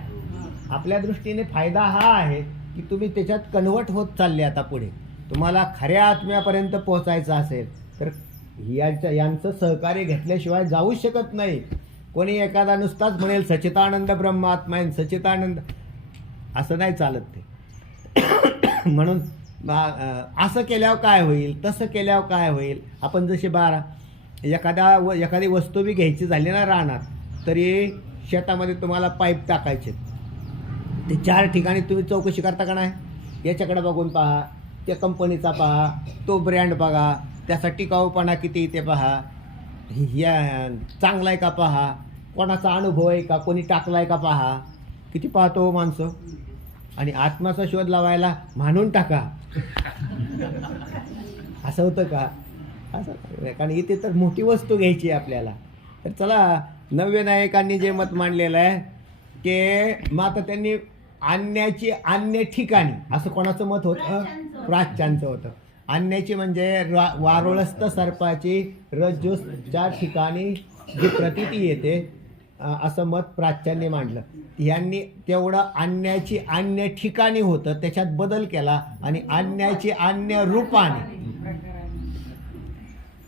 आपल्या दृष्टीने फायदा हा आहे की तुम्ही त्याच्यात कन्व्हर्ट होत चालले. आता पुढे तुम्हाला खऱ्या आत्म्यापर्यंत पोहोचायचं असेल तर यांचं सहकार्य घेतल्याशिवाय जाऊच शकत नाही. कोणी एखादा नुसताच म्हणेल सच्चिदानंद ब्रह्मात्मा आहे, सच्चिदानंद, असं नाही चालत ते. म्हणून असं केल्यावर काय होईल, तसं केल्यावर काय होईल. आपण जसे एखादी वस्तू बी घ्यायची झाली ना राहणार, तरी शेतामध्ये तुम्हाला पाईप टाकायचे. ते 4 ठिकाणी तुम्ही चौकशी करता का नाही? याच्याकडे बघून पहा, त्या कंपनीचा पहा, तो ब्रँड बघा, त्याचा टिकाऊपणा किती ते पहा, या चांगला आहे का पहा, कोणाचा अनुभव आहे का, कोणी टाकला आहे का पहा. किती पाहतो माणसं. आणि आत्माचा शोध लावायला म्हणून टाका असं होतं का? असं, कारण इथे तर मोठी वस्तू घ्यायची आहे आपल्याला. तर चला, नव्य नायकांनी जे मत मांडलेलं आहे की मग आता त्यांनी आणण्याची अन्य ठिकाणी, असं कोणाचं मत होतं? प्राच्यांचं होतं. आणण्याची म्हणजे वारुळस्थ सर्पाची रज्जूच्या ठिकाणी जी प्रतीती येते असं मत प्राच्यांनी मांडलं. यांनी तेवढं आणण्याची अन्य ठिकाणी होतं, त्याच्यात बदल केला आणि आणण्याची अन्य रूपाने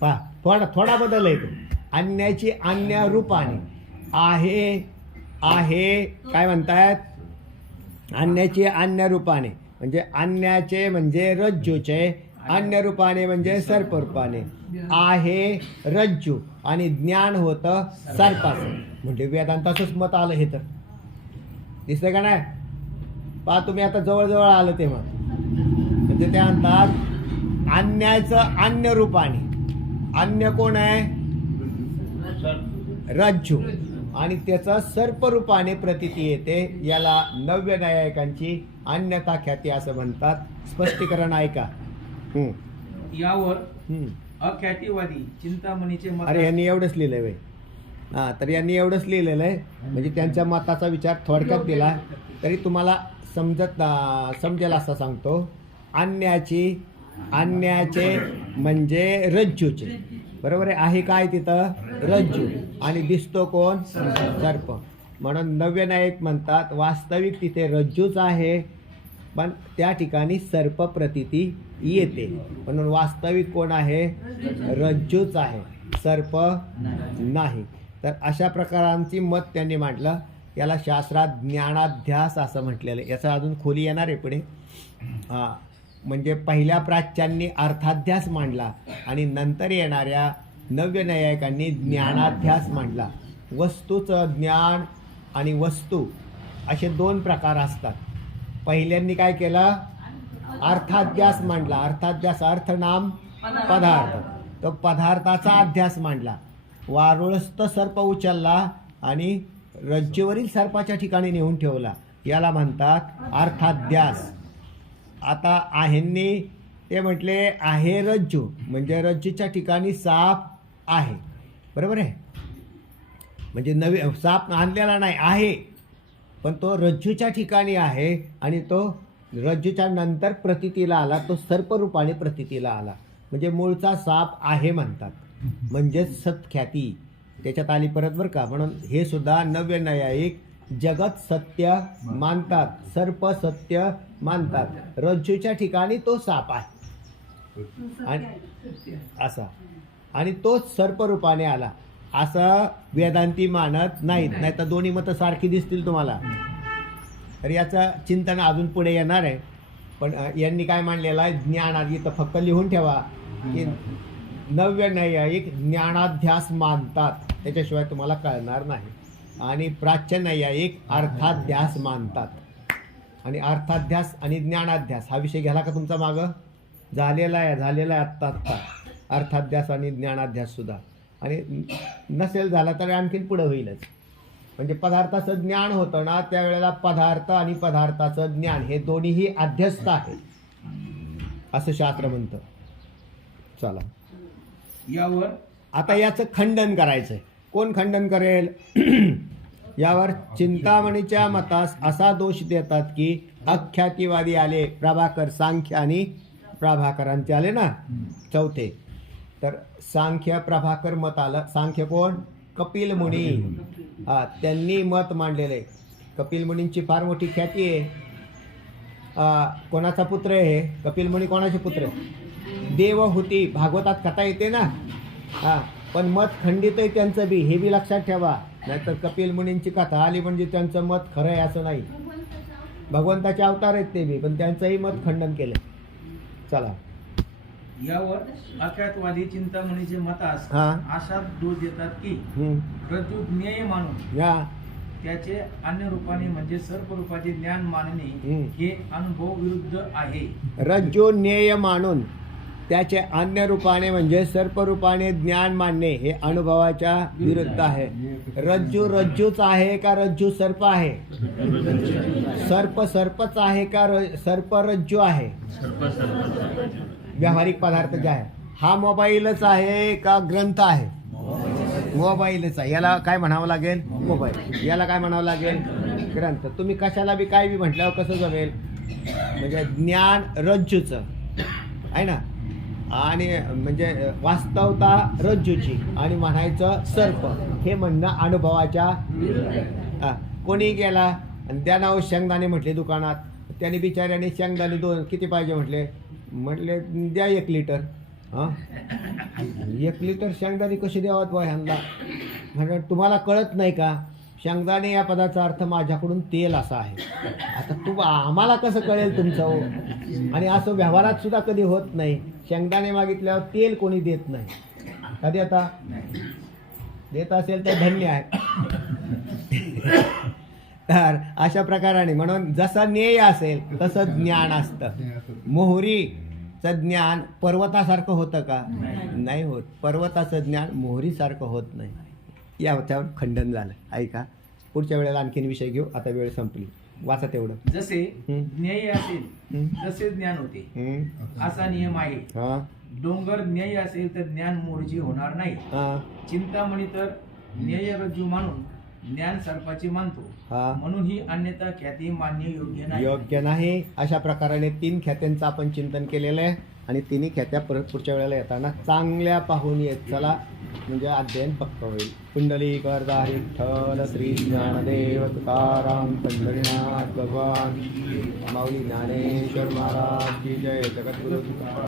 पहा थोडा बदल आहे तो. आणण्याची अन्य रूपाने आहे काय म्हणतायत? आणण्याची अन्य रूपाने म्हणजे आणण्याचे म्हणजे रज्जूचे, अन्य रूपाने म्हणजे सर्परूपाने. आहे रज्जू आणि ज्ञान होतं सर्पाचं. म्हणजे वेदांताचंच मत आलं. हे तर दिसतंय का नाही? पहा तुम्ही आता जवळजवळ आलं तेव्हा. म्हणजे त्या म्हणतात अन्याचं अन्य रूपाने. अन्य कोण आहे? रज्जू. आणि त्याचं सर्परूपाने प्रतीती येते. याला नव्य न्यायिकांची अन्यथा ख्याती असं म्हणतात. स्पष्टीकरण ऐका. यावर अख्यातीवादी चिंतामणीचे मत. अरे यांनी एवढंच लिहिलंय बाई. तर यांनी एवढंच लिहिलेलं आहे. म्हणजे त्यांच्या मताचा विचार थोडक्यात दिला तरी तुम्हाला समजेल असं सांगतो. अन्याचे म्हणजे रज्जूचे बरोबर आहे काय तिथं? रज्जू. आणि दिसतो कोण? सर्प. म्हणून नव्य नायक म्हणतात वास्तविक तिथे रज्जूच आहे, पण त्या ठिकाणी सर्प प्रतीती येते. म्हणून वास्तविक कोण आहे? रज्जूच आहे, सर्प नाही. तर अशा प्रकारांची मत त्यांनी मांडलं. याला शास्त्रात ज्ञानाध्यास असं म्हटलेलं आहे. याचा अजून खोली येणार आहे पुढे. म्हणजे पहिल्या प्राच्यांनी अर्थाध्यास मांडला आणि नंतर येणाऱ्या नव्य न्यायिकांनी ज्ञानाध्यास मांडला. वस्तूचं ज्ञान आणि वस्तू असे दोन प्रकार असतात. पहिल्यांनी काय केलं? अर्थाध्यास मांडला. अर्थाध्यास अर्थ नाम पदार्थ. तो पदार्थाचा अध्यास मांडला. वारुळस्थ सर्प उचलला आणि रज्जूवरील सर्पाच्या ठिकाणी नेऊन ठेवला. याला म्हणतात अर्थाध्यास. आता आहेंनी ते म्हटले आहे रज्जू, म्हणजे रज्जूच्या ठिकाणी साप आहे. बरोबर आहे? म्हणजे नवी साप आणलेला नाही आहे, पण तो रज्जूच्या ठिकाणी आहे आणि तो रज्जूच्या नंतर प्रतीतीला आला, तो सर्परूपाने प्रतीतीला आला. म्हणजे मूळचा साप आहे म्हणतात, म्हणजेच सत्ख्याती त्याच्यात आली परत बरं का. म्हणून हे सुद्धा नव्य न्यायिक जगत सत्य मानतात, सर्प सत्य मानतात. रज्जूच्या ठिकाणी तो साप आहे आणि असा, आणि तोच सर्परूपाने आला असं वेदांती मानत नाहीत. नाही तर दोन्ही मतं सारखी दिसतील तुम्हाला. तर याचं चिंतन अजून पुढे येणार आहे. पण यांनी काय मांडलेलं आहे? ज्ञान. इथं फक्त लिहून ठेवा की नव्य नैयायिक ज्ञानाध्यास मानतात, त्याच्याशिवाय तुम्हाला कळणार नाही. आणि प्राच्य नैयायिक अर्थाध्यास मानतात. आणि अर्थाध्यास आणि ज्ञानाध्यास हा विषय घ्याला का तुमचा? मागं झालेला आहे आत्ता अर्थाध्यास आणि ज्ञानाध्यास सुद्धा. आणि नसेल झाला तर आणखीन पुढे होईलच. म्हणजे पदार्थाचं ज्ञान होतं ना, त्यावेळेला पदार्थ आणि पदार्थाचं ज्ञान हे दोन्हीही अध्यस्त आहे असं शास्त्र म्हणतं. चला, यावर आता याचं खंडन करायचं आहे. कोण खंडन करेल? यावर चिंतामणीच्या मतास असा दोष देतात की अख्यातीवादी आले, प्रभाकर, सांख्य आणि प्रभाकरांचे आले ना चौथे. तर सांख्य प्रभाकर मत आलं. सांख्य कोण? कपिल मुनी. त्यांनी मत मांडलेले. कपिल मुनींची फार मोठी ख्याती आहे. कोणाचा पुत्र आहे कपिल मुनी? कोणाचे पुत्र? देवहूती. भागवतात कथा येते ना. पण मत खंडित आहे त्यांचं बी, हे बी लक्षात ठेवा. नाहीतर कपिल मुनींची कथा आली म्हणजे त्यांचं मत खरं आहे असं नाही. भगवंताचे अवतार आहेत ते बी, पण त्यांचंही मत खंडन केलं. चला, यावर अख्यातवादी चिंतामणीचे मतास असा दोष देतात की रज्जू ज्ञेय मानून या त्याचे अन्य रूपाने म्हणजे सर्प रूपाचे ज्ञान मानणे हे अनुभव विरुद्ध आहे. रज्जू ज्ञेय मानून त्याचे अन्य रूपाने म्हणजे सर्परूपाने ज्ञान मानणे हे अनुभवाच्या विरुद्ध आहे. रज्जू रज्जूच आहे का रज्जू सर्प आहे? सर्प सर्पच आहे का सर्प रज्जू आहे? व्यावहारिक पदार्थ जे आहे हा मोबाईलच आहे का ग्रंथ आहे? मोबाईलच आहे. याला काय म्हणावं लागेल? मोबाईल. याला काय म्हणावं लागेल? ग्रंथ. तुम्ही कशाला बी काय बी म्हटल्यावर कसं जमेल? म्हणजे ज्ञान रज्जूचं आहे ना, आणि म्हणजे वास्तवता रज्जूची आणि म्हणायचं सर्प, हे म्हणणं अनुभवाच्या. कोणी गेला आणि त्या नाव शेंगदाणे म्हटले दुकानात, त्याने बिचाऱ्याने शेंगदाणे किती पाहिजे म्हटले द्या 1 लिटर. 1 लिटर शेंगदाणे कशी द्यावात बा ह्यांना? म्हणजे तुम्हाला कळत नाही का? शेंगदाणे या पदाचा अर्थ माझ्याकडून तेल असा आहे. आता आम्हाला कसं कळेल तुमचं हो? आणि असं व्यवहारात सुद्धा कधी होत नाही. शेंगदाणे मागितल्यावर तेल कोणी देत नाही. कधी आता देत असेल तर धन्य आहे. तर अशा प्रकाराने म्हणून जसं न्याय असेल तसं ज्ञान असतं. मोहरीचं ज्ञान पर्वतासारखं होतं का? नाही होत. पर्वताचं ज्ञान मोहरीसारखं होत नाही. याच्यावर खंडन झालं. ऐका, पुढच्या वेळेला आणखीन विषय घेऊ. आता वेळ संपली. वाचा तेवढं. जसे ज्ञेय असेल तसे ज्ञान होते असा नियम आहे. डोंगर ज्ञेय असेल तर ज्ञान मोहरीचे होणार नाही. चिंतामणी तर ज्ञेय रज्जू मानून ज्ञान सर्पाची मानतो हा. म्हणून ही अन्यथा ख्याती मान्य योग्य नाही. योग्य नाही. अशा प्रकाराने 3 ख्यात्यांचं आपण चिंतन केलेलं आहे आणि तिन्ही ख्यात्या परत पुढच्या वेळेला येताना चांगल्या पाहून येत चला, म्हणजे अध्ययन पक्क होईल. पुंडलिक वरदा विठ्ठल श्री ज्ञानदेव तुकाराम पंढरीनाथ भगवान माऊली ज्ञानेश्वर महाराज की जय. जगद्गुरु तुकाराम.